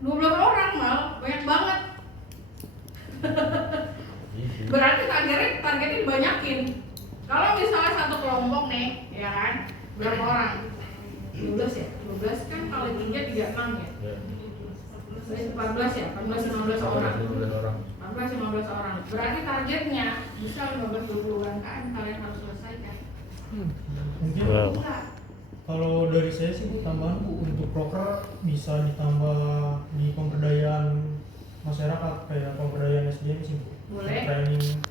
12 orang mal, banyak banget. Iya sih. Berarti targetnya dibanyakin. Kalau misalnya satu kelompok nih, ya kan, berapa orang? 12 ya? 12 kan kali 3 36 ya? Ya. 14 ya? 14-15 orang. 12 orang. 14-15 orang. Berarti targetnya bisa 15-20 UMKM kalian harus selesaikan. Mungkin Wow. kalau dari saya sih Bu, tambahan Bu, untuk proker bisa ditambah di pemberdayaan masyarakat kayak pemberdayaan SDM sih Bu. Boleh. Training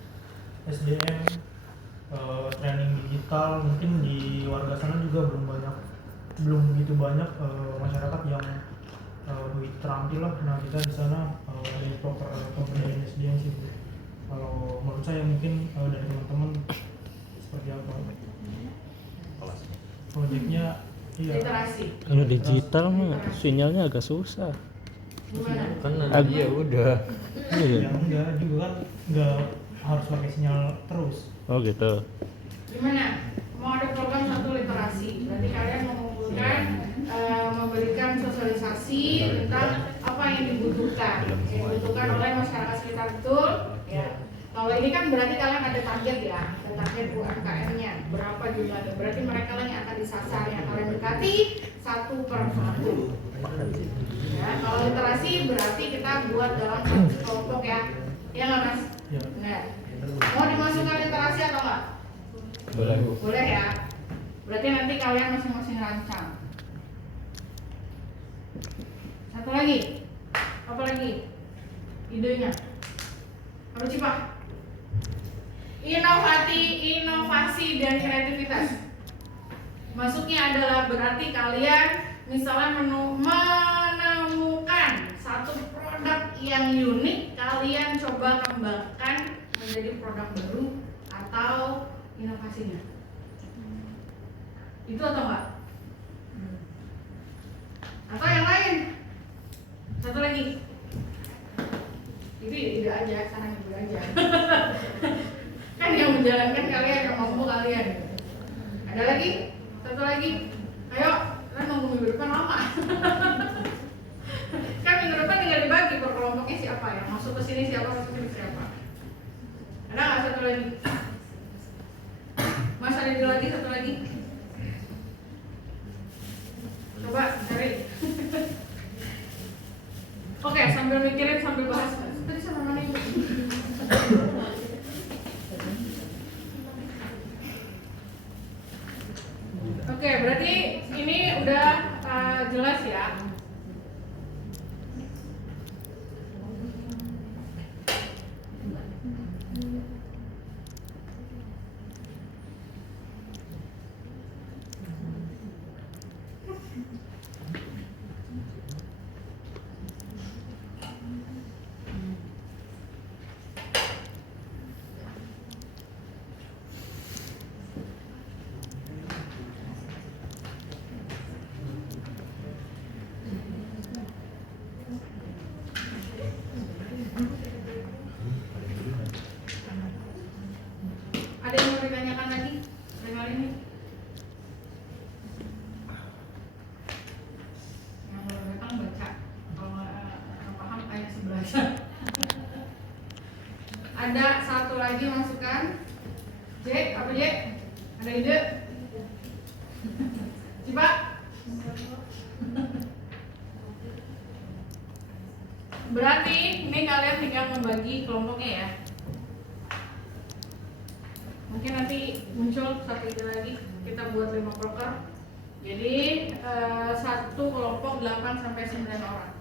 SDM, training digital, mungkin di warga sana juga belum begitu banyak masyarakat yang duit terampil lah. Nah kita di sana dari proker pemberdayaan SDM sih Bu. Kalau menurut saya mungkin dari teman-teman seperti apa? Proyeknya iya. Literasi. Kalau digital mah sinyalnya agak susah. Gimana? Kan nanti ya udah. Iya. Ya enggak juga kan enggak harus pakai sinyal terus. Oh gitu. Gimana? Mau ada program satu literasi, berarti kalian mengumpulkan, memberikan sosialisasi tentang apa yang dibutuhkan oleh masyarakat sekitar, betul? Ya. Kalau ini kan berarti kalian ada target ya, ada target UMKM-nya, berapa jumlahnya? Berarti mereka lah yang akan disasar, yang kalian dekati satu per satu. Ya, kalau literasi berarti kita buat dalam satu kelompok ya, ya nggak Mas? Ya. Benar. Mau dimasukkan literasi atau enggak? Boleh Bu. Boleh ya. Berarti nanti kalian masing-masing rancang. Satu lagi. Apa lagi? Idenya. Apa sih Pak? Inovasi dan kreativitas. Masuknya adalah berarti kalian misalnya menemukan satu produk yang unik, kalian coba kembangkan menjadi produk baru atau inovasinya. Itu atau enggak? Atau yang lain? Satu lagi. Itu ide aja, saran ide aja. Kan yang menjalankan kalian, yang mampu kalian. Ada lagi? Satu lagi. Ayo, kan nunggu minggu depan lama. Kan minggu depan tinggal dibagi per kelompoknya siapa ya. Masuk ke sini siapa, masuk ke sini siapa. Ada nggak satu lagi? Mas ada ide lagi, satu lagi. Coba cari. Oke, sambil mikirin, sambil bahas. Tadi sama mana itu? Oke, berarti ini udah jelas ya. Ada satu lagi masukan. J, apa J? Ada ide? Coba. Berarti ini kalian tinggal membagi kelompoknya ya. Mungkin nanti muncul satu ide lagi, kita buat 5 proker. Jadi satu kelompok 8 sampai 9 orang.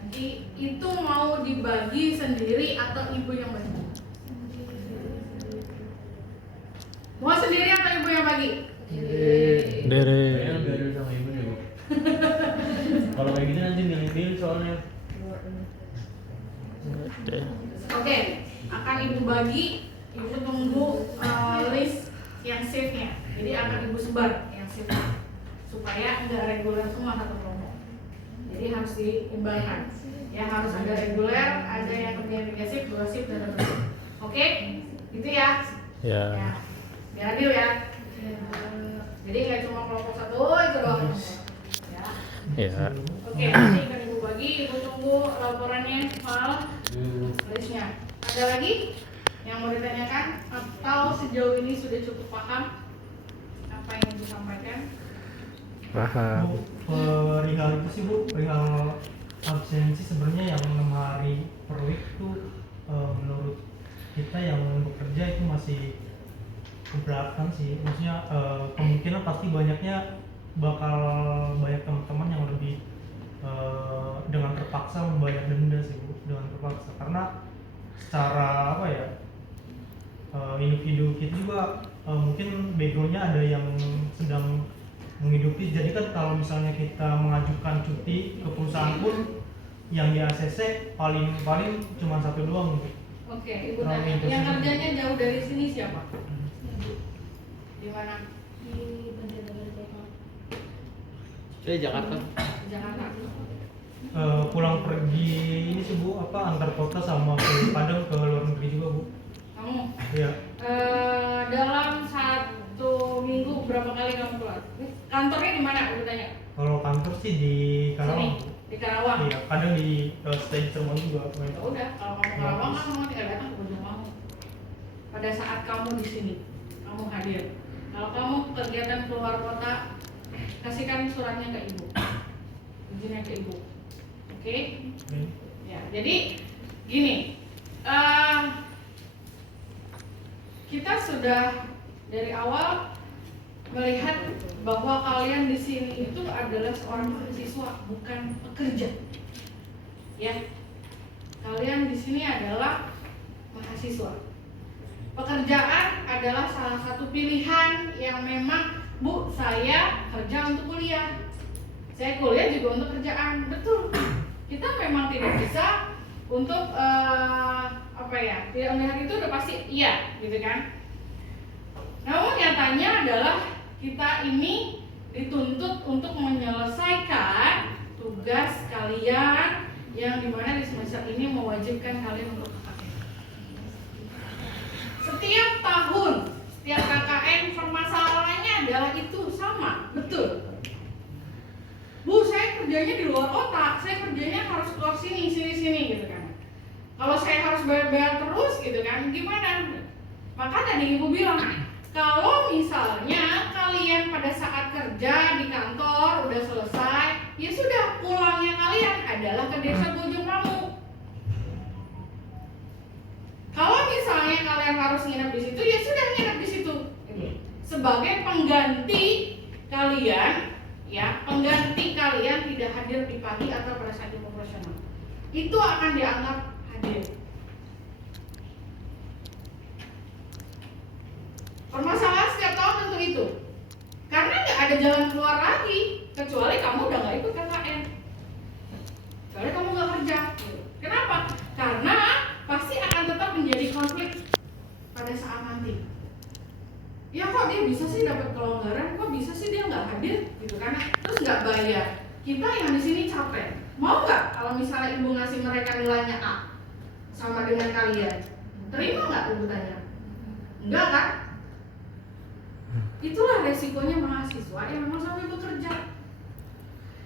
Nanti itu mau dibagi sendiri atau ibu yang bagi? Mau sendiri atau ibu yang bagi? Dere. Kayaknya lebih adil sama ibu nih, Bu. Kalau kayak gini nanti milih-milih soalnya. Oke, akan ibu bagi, ibu tunggu list yang save-nya. Jadi akan ibu sebar yang save-nya supaya nggak reguler semua satu kelompok. Jadi harus diimbangkan. Ya harus ada reguler, ada yang kerjanya 3 shift, 2 shift, dan 1 shift. Oke, itu ya. Ya. Ya, biar adil ya. Jadi nggak cuma kelompok satu itu doang. Ya. Ya. Oke, nanti akan ibu bagi, ibu tunggu laporannya, file listnya. Ada lagi yang mau ditanyakan atau sejauh ini sudah cukup paham apa yang ibu sampaikan? Paham. Perihal itu sih Bu, perihal absensi sebenarnya yang 6 hari per week itu menurut kita yang bekerja itu masih keberatan sih. Maksudnya kemungkinan pasti banyaknya bakal banyak teman-teman yang lebih dengan terpaksa membayar denda sih Bu, dengan terpaksa karena secara apa ya, individu kita juga mungkin backgroundnya ada yang sedang menghidupi. Jadi kan kalau misalnya kita mengajukan cuti ke perusahaan pun yang di ACC paling cuma satu doang gitu. Oke, ibu tanya. Yang kerjanya jauh dari sini siapa? Di mana? Di Banjarnegara Jakarta. Saya Jakarta. Di Jakarta. Pulang pergi ini sih Bu, apa antar kota sama ke Padang ke luar negeri juga Bu. Kamu? Iya. Dalam 1 minggu berapa kali kamu keluar? Kantornya di mana? Ibu tanya. Kalau kantor sih di Karawang. Sini, di Karawang. Iya, kadang di stage Cirebon juga. Ya udah, kalau kamu Karawang kan kamu tinggal datang ke Bojongmangu. Pada saat kamu di sini, kamu hadir. Kalau kamu kegiatan keluar kota, kasihkan suratnya ke ibu, izinnya ke ibu. Oke? Ya, jadi gini, kita sudah dari awal melihat bahwa kalian di sini itu adalah seorang mahasiswa, bukan pekerja. Ya, kalian di sini adalah mahasiswa. Pekerjaan adalah salah satu pilihan yang memang, Bu, saya kerja untuk kuliah, saya kuliah juga untuk kerjaan. Betul, kita memang tidak bisa untuk apa ya, tidak melihat itu udah pasti iya gitu kan. Namun nyatanya adalah kita ini dituntut untuk menyelesaikan tugas kalian yang dimana di semester ini mewajibkan kalian untuk KKN. Setiap tahun, setiap KKN permasalahannya adalah itu sama, betul. Bu, saya kerjanya di luar kota, saya kerjanya harus keluar sini gitu kan. Kalau saya harus bayar terus gitu kan, gimana? Maka tadi ibu bilang, kalau misalnya kalian pada saat kerja di kantor udah selesai, ya sudah, pulangnya kalian adalah ke desa Bojongmangu. Kalau misalnya kalian harus nginep di situ, ya sudah nginep di situ. Sebagai pengganti kalian, ya, pengganti kalian tidak hadir di pagi atau pada saat operasional. Itu akan dianggap hadir. Permasalahan setiap tahun tentu itu, karena nggak ada jalan keluar lagi kecuali kamu udah nggak ikut KKN, kecuali kamu nggak kerja. Kenapa? Karena pasti akan tetap menjadi konflik pada saat nanti. Ya kok dia bisa sih dapat kelonggaran, kok bisa sih dia nggak hadir gitu kan? Terus nggak bayar. Kita yang di sini capek. Mau nggak kalau misalnya ibu ngasih mereka nilainya A sama dengan kalian? Terima nggak ibu tanya? Enggak kan? Itulah resikonya mahasiswa yang memang sampai bekerja.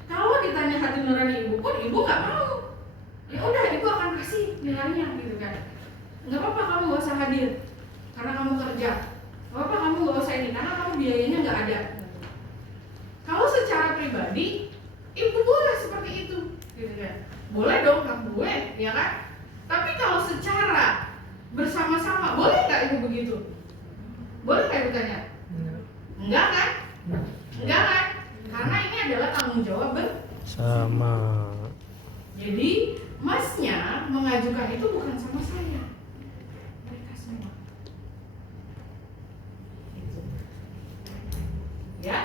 Kalau ditanya hati nurani ibu pun ibu nggak mau. Ya udah, ibu akan kasih nilainya gitu kan. nggak apa-apa kamu nggak usah hadir karena kamu kerja, nggak apa-apa kamu nggak usah ini karena kamu biayanya nggak ada. Kalau secara pribadi, ibu boleh seperti itu, gitu kan? Boleh dong, kan gue, ya kan? Tapi kalau secara bersama-sama, boleh nggak ibu begitu? Boleh nggak ibu tanya? Enggak kan? Enggak kan? Karena ini adalah tanggung jawab Sama. Jadi masnya mengajukan itu bukan sama saya, mereka semua. Gitu. Ya,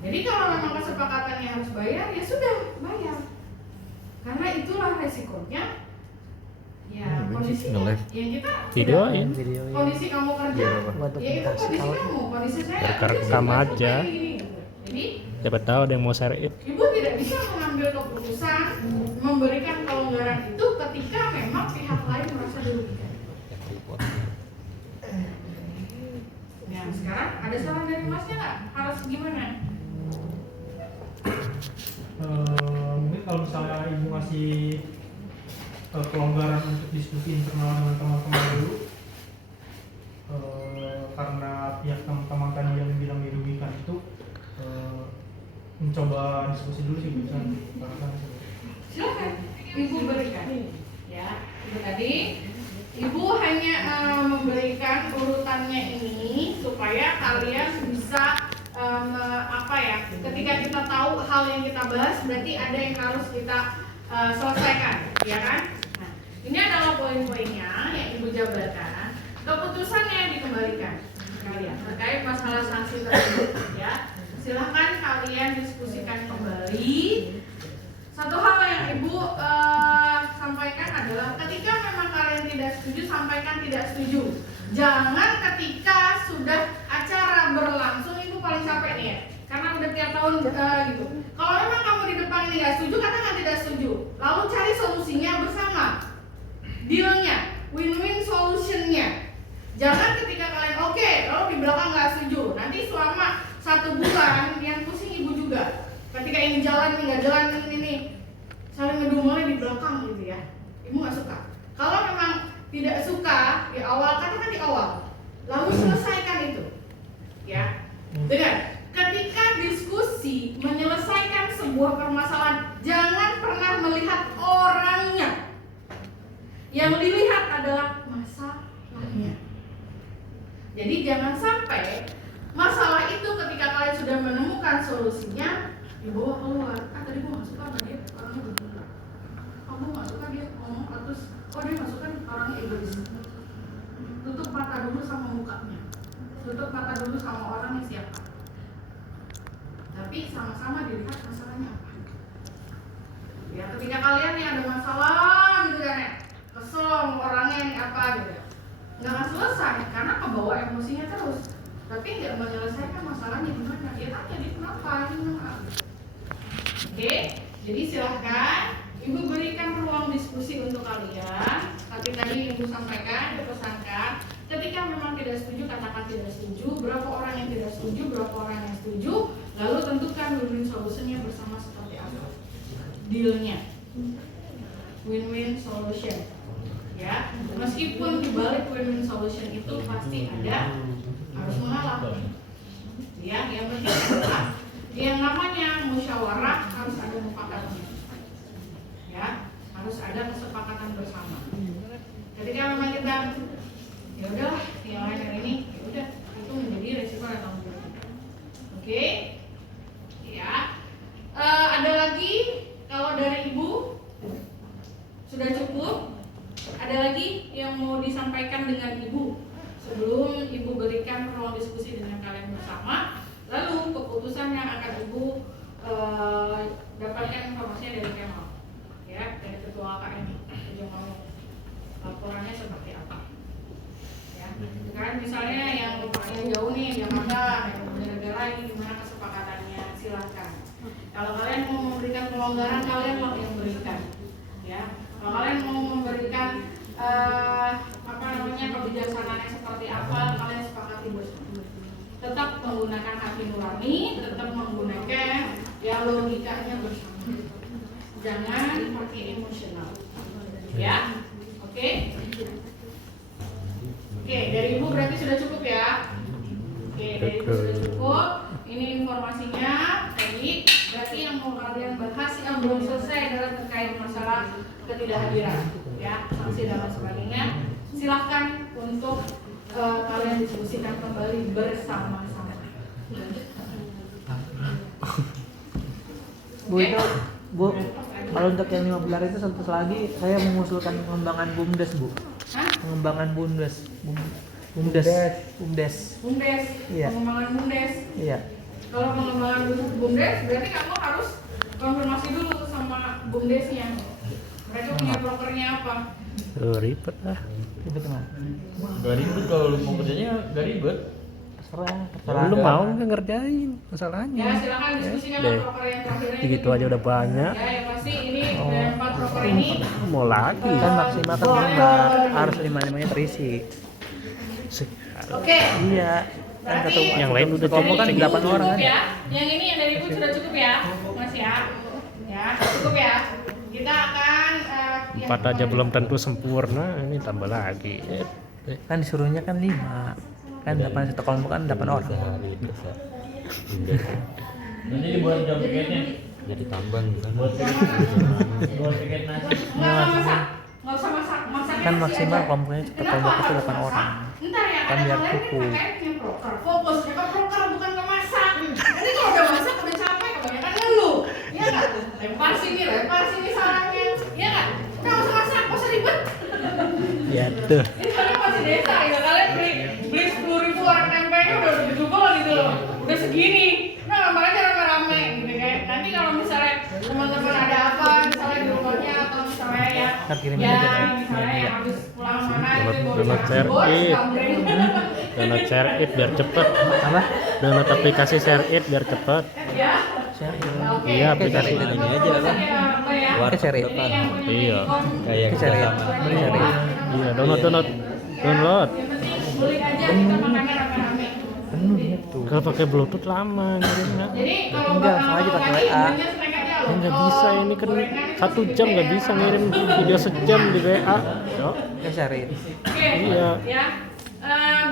jadi kalau memang kesepakatannya harus bayar, ya sudah bayar. Karena itulah resikonya. Ya kondisinya yang kita Videoin. kondisi kamu kerja, Buat ya itu dokumentasi kondisi tahu. kamu, kondisi saya. Rekam aja. Jadi Siapa tahu ada yang mau share it. ibu tidak bisa mengambil keputusan memberikan kelonggaran itu ketika memang pihak lain merasa dirugikan. Nah sekarang ada saran dari masnya nggak? Harus gimana? Mungkin kalau misalnya ibu ngasih kelonggaran untuk diskusi internal dengan teman-teman dulu, karena pihak teman-teman tadi yang bilang dirugikan itu, mencoba diskusi dulu sih bisa. Silakan ibu berikan. Ya itu tadi ibu hanya memberikan urutannya ini supaya kalian bisa ketika kita tahu hal yang kita bahas berarti ada yang harus kita selesaikan, ya kan? Nah, ini adalah poin-poinnya yang ibu jabarkan. Keputusannya dikembalikan kalian terkait masalah sanksi tersebut, ya. Silahkan kalian diskusikan kembali. Satu hal yang ibu sampaikan adalah ketika memang kalian tidak setuju, sampaikan tidak setuju. Jangan ketika sudah acara berlangsung, ibu paling capek nih ya, karena udah tiap tahun gitu. Kalau memang kamu di depan ini nggak setuju, katakan tidak setuju. Lalu cari solusinya bersama, dealnya, win-win solutionnya. Jangan ketika kalian oke, lalu di belakang nggak setuju. Nanti selama 1 bulan yang pusing ibu juga. Ketika ini jalan, ini nggak jalan, ini saling ngedumelnya di belakang gitu ya. Ibu nggak suka. Kalau memang tidak suka di awal, katakan di awal. Lalu selesaikan itu, ya. Dengan ketika diskusi menyelesaikan sebuah permasalahan, jangan pernah melihat orangnya. Yang dilihat adalah masalahnya. Jadi jangan sampai masalah itu ketika kalian sudah menemukan solusinya dibawa keluar. Tadi gue nggak suka sama dia, orangnya begini. Aku nggak suka dia ngomong terus, dia nggak suka orangnya egois. Tutup mata dulu sama mukanya, tutup mata dulu sama orangnya siapa. Tapi sama-sama dilihat masalahnya apa. Ya ketika kalian nih ada masalah gitu kan ya, kesel sama orangnya nih apa gitu, nggak akan selesai karena kebawa emosinya terus. Tapi nggak menyelesaikan masalahnya gimana? Ya tanya dia kenapa? Oke, jadi silahkan ibu berikan ruang diskusi untuk kalian. Tapi tadi ibu sampaikan, dipesankan, ketika memang tidak setuju katakan tidak setuju. Berapa orang yang tidak setuju, berapa orang yang setuju. Lalu tentukan win-win solutionnya bersama seperti apa dealnya. Win-win solution. Ya, meskipun di balik win-win solution itu pasti ada harus mengalah. Ya, yang penting adalah yang namanya musyawarah harus ada mufakatnya. Ya, harus ada kesepakatan bersama. Ketika memang kita ya udahlah yang lain hari ini, ya udah itu menjadi resiko dan tanggung jawab kita. Oke, ya. Ada lagi kalau dari ibu sudah cukup. Ada lagi yang mau disampaikan dengan ibu sebelum ibu berikan ruang diskusi dengan kalian bersama. Lalu keputusan yang akan ibu dapatkan informasinya dari Kemal, ya, dari ketua KMI. Jangan laporannya seperti apa, ya. Kan misalnya yang jauh nih, Jakarta, yang negara ini gimana kesepakatannya, silahkan. Kalau kalian mau memberikan kelonggaran, kalian mau yang berikan, ya. Kalau kalian mau memberikan kebijaksanaannya seperti apa, kalian sepakati bersama. Tetap menggunakan hati nurani, tetap menggunakan ya logikanya bersama. Jangan pakai emosional, ya. Oke. Oke, dari ibu berarti sudah cukup ya. Oke, dari ibu sudah cukup. Ini informasinya tadi. Berarti yang mau kalian bahas yang belum selesai adalah terkait masalah ketidakhadiran, ya, sanksi dan lain sebagainya. Silahkan untuk kalian diskusikan kembali bersama-sama. Bu itu, Bu, kalau untuk yang 5 pilar itu satu lagi saya mengusulkan pengembangan BUMDes, Bu. Hah? Pengembangan BUMDes. BUMDes. Iya. Pengembangan BUMDes. Iya. Kalau pengembangan BUMDes berarti kamu harus konfirmasi dulu sama BUMDesnya. Mereka punya brokernya apa? Ribet lah. Ribet mah. Gak ribet kalau lu mau kerjanya gak ribet. Terserah. Lu mau nggak ngerjain masalahnya? Ya, silakan diskusikan deh. sama broker yang terakhir ini. Segitu aja udah banyak. Ya, yang pasti ini dari 4 broker ini Mau lagi. Kan maksimal kan 5, harus 5-5-nya terisi. Oke. Iya. Kan Berarti kata Yang lain udah kelompok kan cek. 8 orang kan. ya. Yang ini yang dari ibu sudah cukup ya, Mas ya. Ya, cukup ya. Kita akan yang 4 aja belum tentu sempurna, ini tambah lagi. Kan disuruhnya kan 5. Kan 8 satu kelompok kan 8 orang. Nanti dibuat jam tiketnya. Jadi tambang bukan. Buat tiket nasi. Nggak masak. Nggak usah masak. Masaknya Kan masih maksimal aja. kelompoknya satu Kenapa kelompok itu harus 8 masak? orang. Ntar ya, Kan ada biar kalian kuku. ini pakainya broker. Fokus ke broker bukan ke masak. Nanti kalau udah masak udah capek kebanyakan ngeluh. Iya nggak? Lempar sini sarangnya. Iya nggak? Udah nggak usah masak, nggak usah ribet. Ya tuh. Ini kalian masih desa gitu, kalian beli 10.000 orang tempenya udah jubel gitu loh, udah segini. Nah, gambar aja rame-rame gitu kan. Nanti kalau misalnya teman-teman ada apa, misalnya di rumahnya atau misalnya ya, Ntar kirimin ya aja, Pak. misalnya yang habis pulang mana itu Download share it. Download share it biar cepet. Apa? Download aplikasi share it biar cepet. Ya, Share. oke. Iya, aplikasi Ini ini. aja apa? Apa ya? Oke, share it. Ini yang punya Iya. Kayak Oke, share it. Beli share it. Iya, download. Yang penting beli aja kita makannya rame-rame. Penuh ya tuh. Kalau pakai Bluetooth lama ngirimnya. Jadi kalau Enggak, bakal sama aja pakai pakai WA. intinya snack aja loh. Ya nggak bisa, ini kan 1 jam nggak bisa ngirim video sejam di WA. Yo. Oke, share it. Oke. Iya. Ya.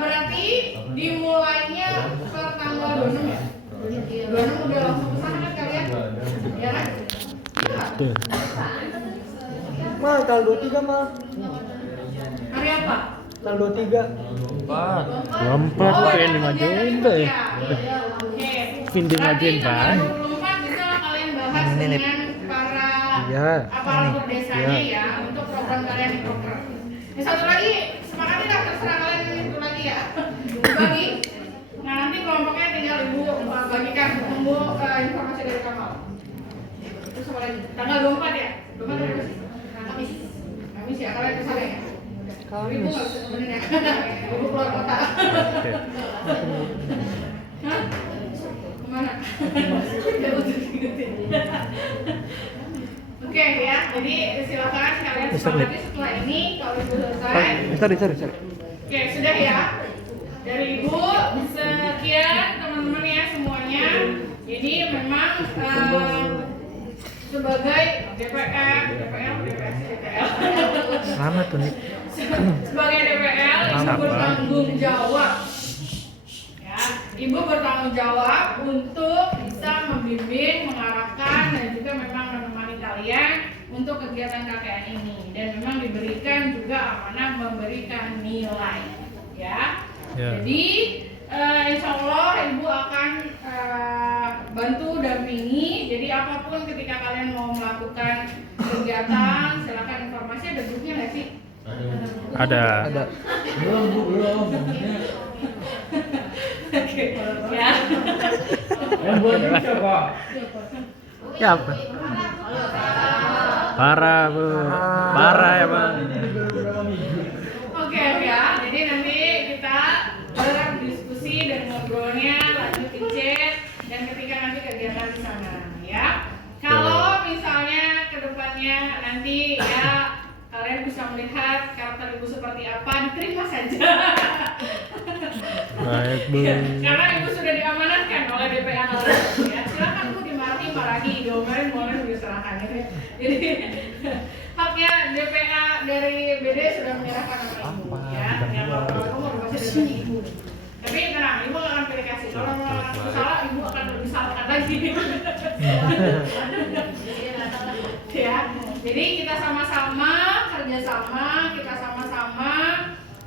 Berarti dimulainya per tanggal 26 ya? 26 udah langsung kesana kan kalian? Ya kan? Tuh. Mal, tanggal 23 mal. Hari apa? Tanggal 23. 24 kayak ini majuin deh. Oke. Pindah majuin, Berarti Bang. tanggal 24 bisa kalian bahas Ini nih. dengan para Iya. aparatur desanya Iya. ya untuk program kalian di program. Yang satu lagi, sepakati lah terserah kalian itu lagi ya. Bagi. Nah nanti kelompoknya tinggal ibu bagikan, tunggu informasi dari Kamal. Terus apa lagi? Tanggal 24 ya? 24 berapa sih? Kamis. Kamis ya, kalian kesana ya? Ibu nggak bisa temenin ya? Ibu keluar kota. Oke. Hah? Kemana? Nggak usah diingetin. Oke ya, jadi silakan kalian sepakati setelah ini kalau ibu selesai. Sorry. Oke, sudah ya. Dari ibu sekian teman-teman ya semuanya. Jadi memang sebagai DPL. Lama tuh nih. Sebagai DPL ibu bertanggung jawab. Ya, ibu bertanggung jawab untuk bisa membimbing, mengarahkan dan juga memang menemani kalian untuk kegiatan KKN ini dan memang diberikan juga amanah memberikan nilai. Ya. Ya. Jadi insya Allah ibu akan bantu dampingi. Jadi apapun ketika kalian mau melakukan kegiatan, silakan informasi. Ada grupnya nggak sih? Ada. Belum. Oke, ya. Yang buat ini siapa? Siapa? Parah, Bu. Parah ya, Bang. Oke ya. Jadi nanti kita berdiskusi dan ngobrolnya lanjut di chat dan ketika nanti kegiatan di sana ya. Kalau misalnya kedepannya nanti ya kalian bisa melihat karakter ibu seperti apa, diterima saja. Baik, Bu. Karena ibu sudah diamanatkan oleh DPA ya. Silakan Bu dimarahi, diomelin, boleh diserahkan gitu. Jadi hak nampaknya DPA dari BD sudah menyerahkan nama ibu ya. Yang kamu udah pasti dari ibu. Tapi tenang, ibu nggak akan pilih kasih. Kalau mau salah, ibu akan lebih salahkan lagi. Ya, jadi kita sama-sama kerjasama, kita sama-sama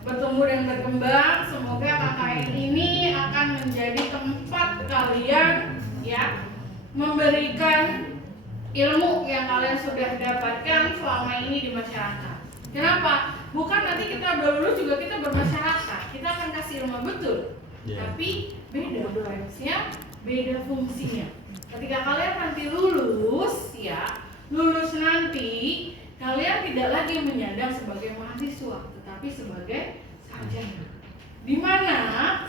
bertumbuh dan berkembang. Semoga KKN ini akan menjadi tempat kalian ya memberikan ilmu yang kalian sudah dapatkan selama ini di masyarakat. Kenapa? Bukan nanti kita udah lulus juga kita bermasyarakat. Kita akan kasih ilmu betul. Tapi beda branchnya, beda fungsinya. Ketika kalian nanti lulus ya, lulus nanti kalian tidak lagi menyandang sebagai mahasiswa, tetapi sebagai sarjana. Di mana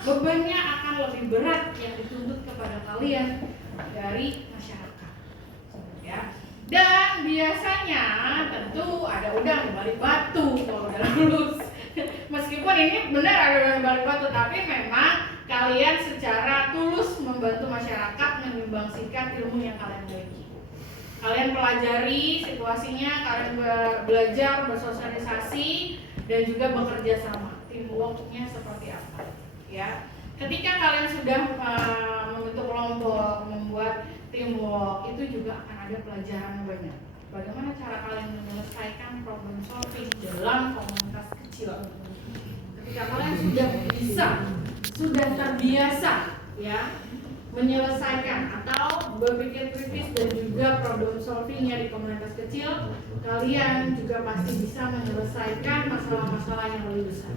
bebannya akan lebih berat yang dituntut kepada kalian dari masyarakat. Ya. Dan biasanya tentu ada udang di balik batu kalau udah lulus. Meskipun ini benar ada udang di balik batu, tapi memang kalian secara tulus membantu masyarakat menyumbangsikan ilmu yang kalian miliki. Kalian pelajari situasinya, kalian belajar bersosialisasi dan juga bekerja sama. Teamwork-nya seperti apa? Ya. Ketika kalian sudah membentuk kelompok, membuat teamwork, itu juga akan ada pelajaran yang banyak. Bagaimana cara kalian menyelesaikan problem solving dalam komunitas kecil. Ketika kalian sudah bisa, sudah terbiasa, ya, menyelesaikan atau berpikir kritis dan juga problem solvingnya di komunitas kecil, kalian juga pasti bisa menyelesaikan masalah-masalah yang lebih besar.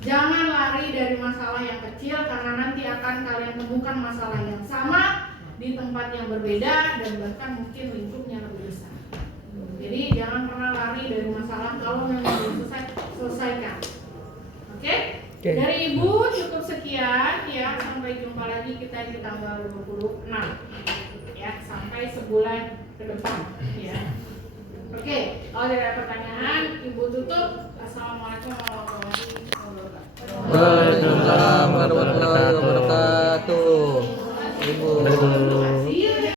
Jangan lari dari masalah yang kecil karena nanti akan kalian temukan masalah yang sama di tempat yang berbeda dan bahkan mungkin lingkupnya lebih besar. Jadi jangan pernah lari dari masalah kalau memang belum selesaikan. Oke? Dari Ibu cukup sekian ya, sampai jumpa lagi kita di tanggal 26 ya, sampai sebulan ke depan ya. Oke, kalau ada pertanyaan Ibu tutup. Assalamualaikum warahmatullahi wabarakatuh.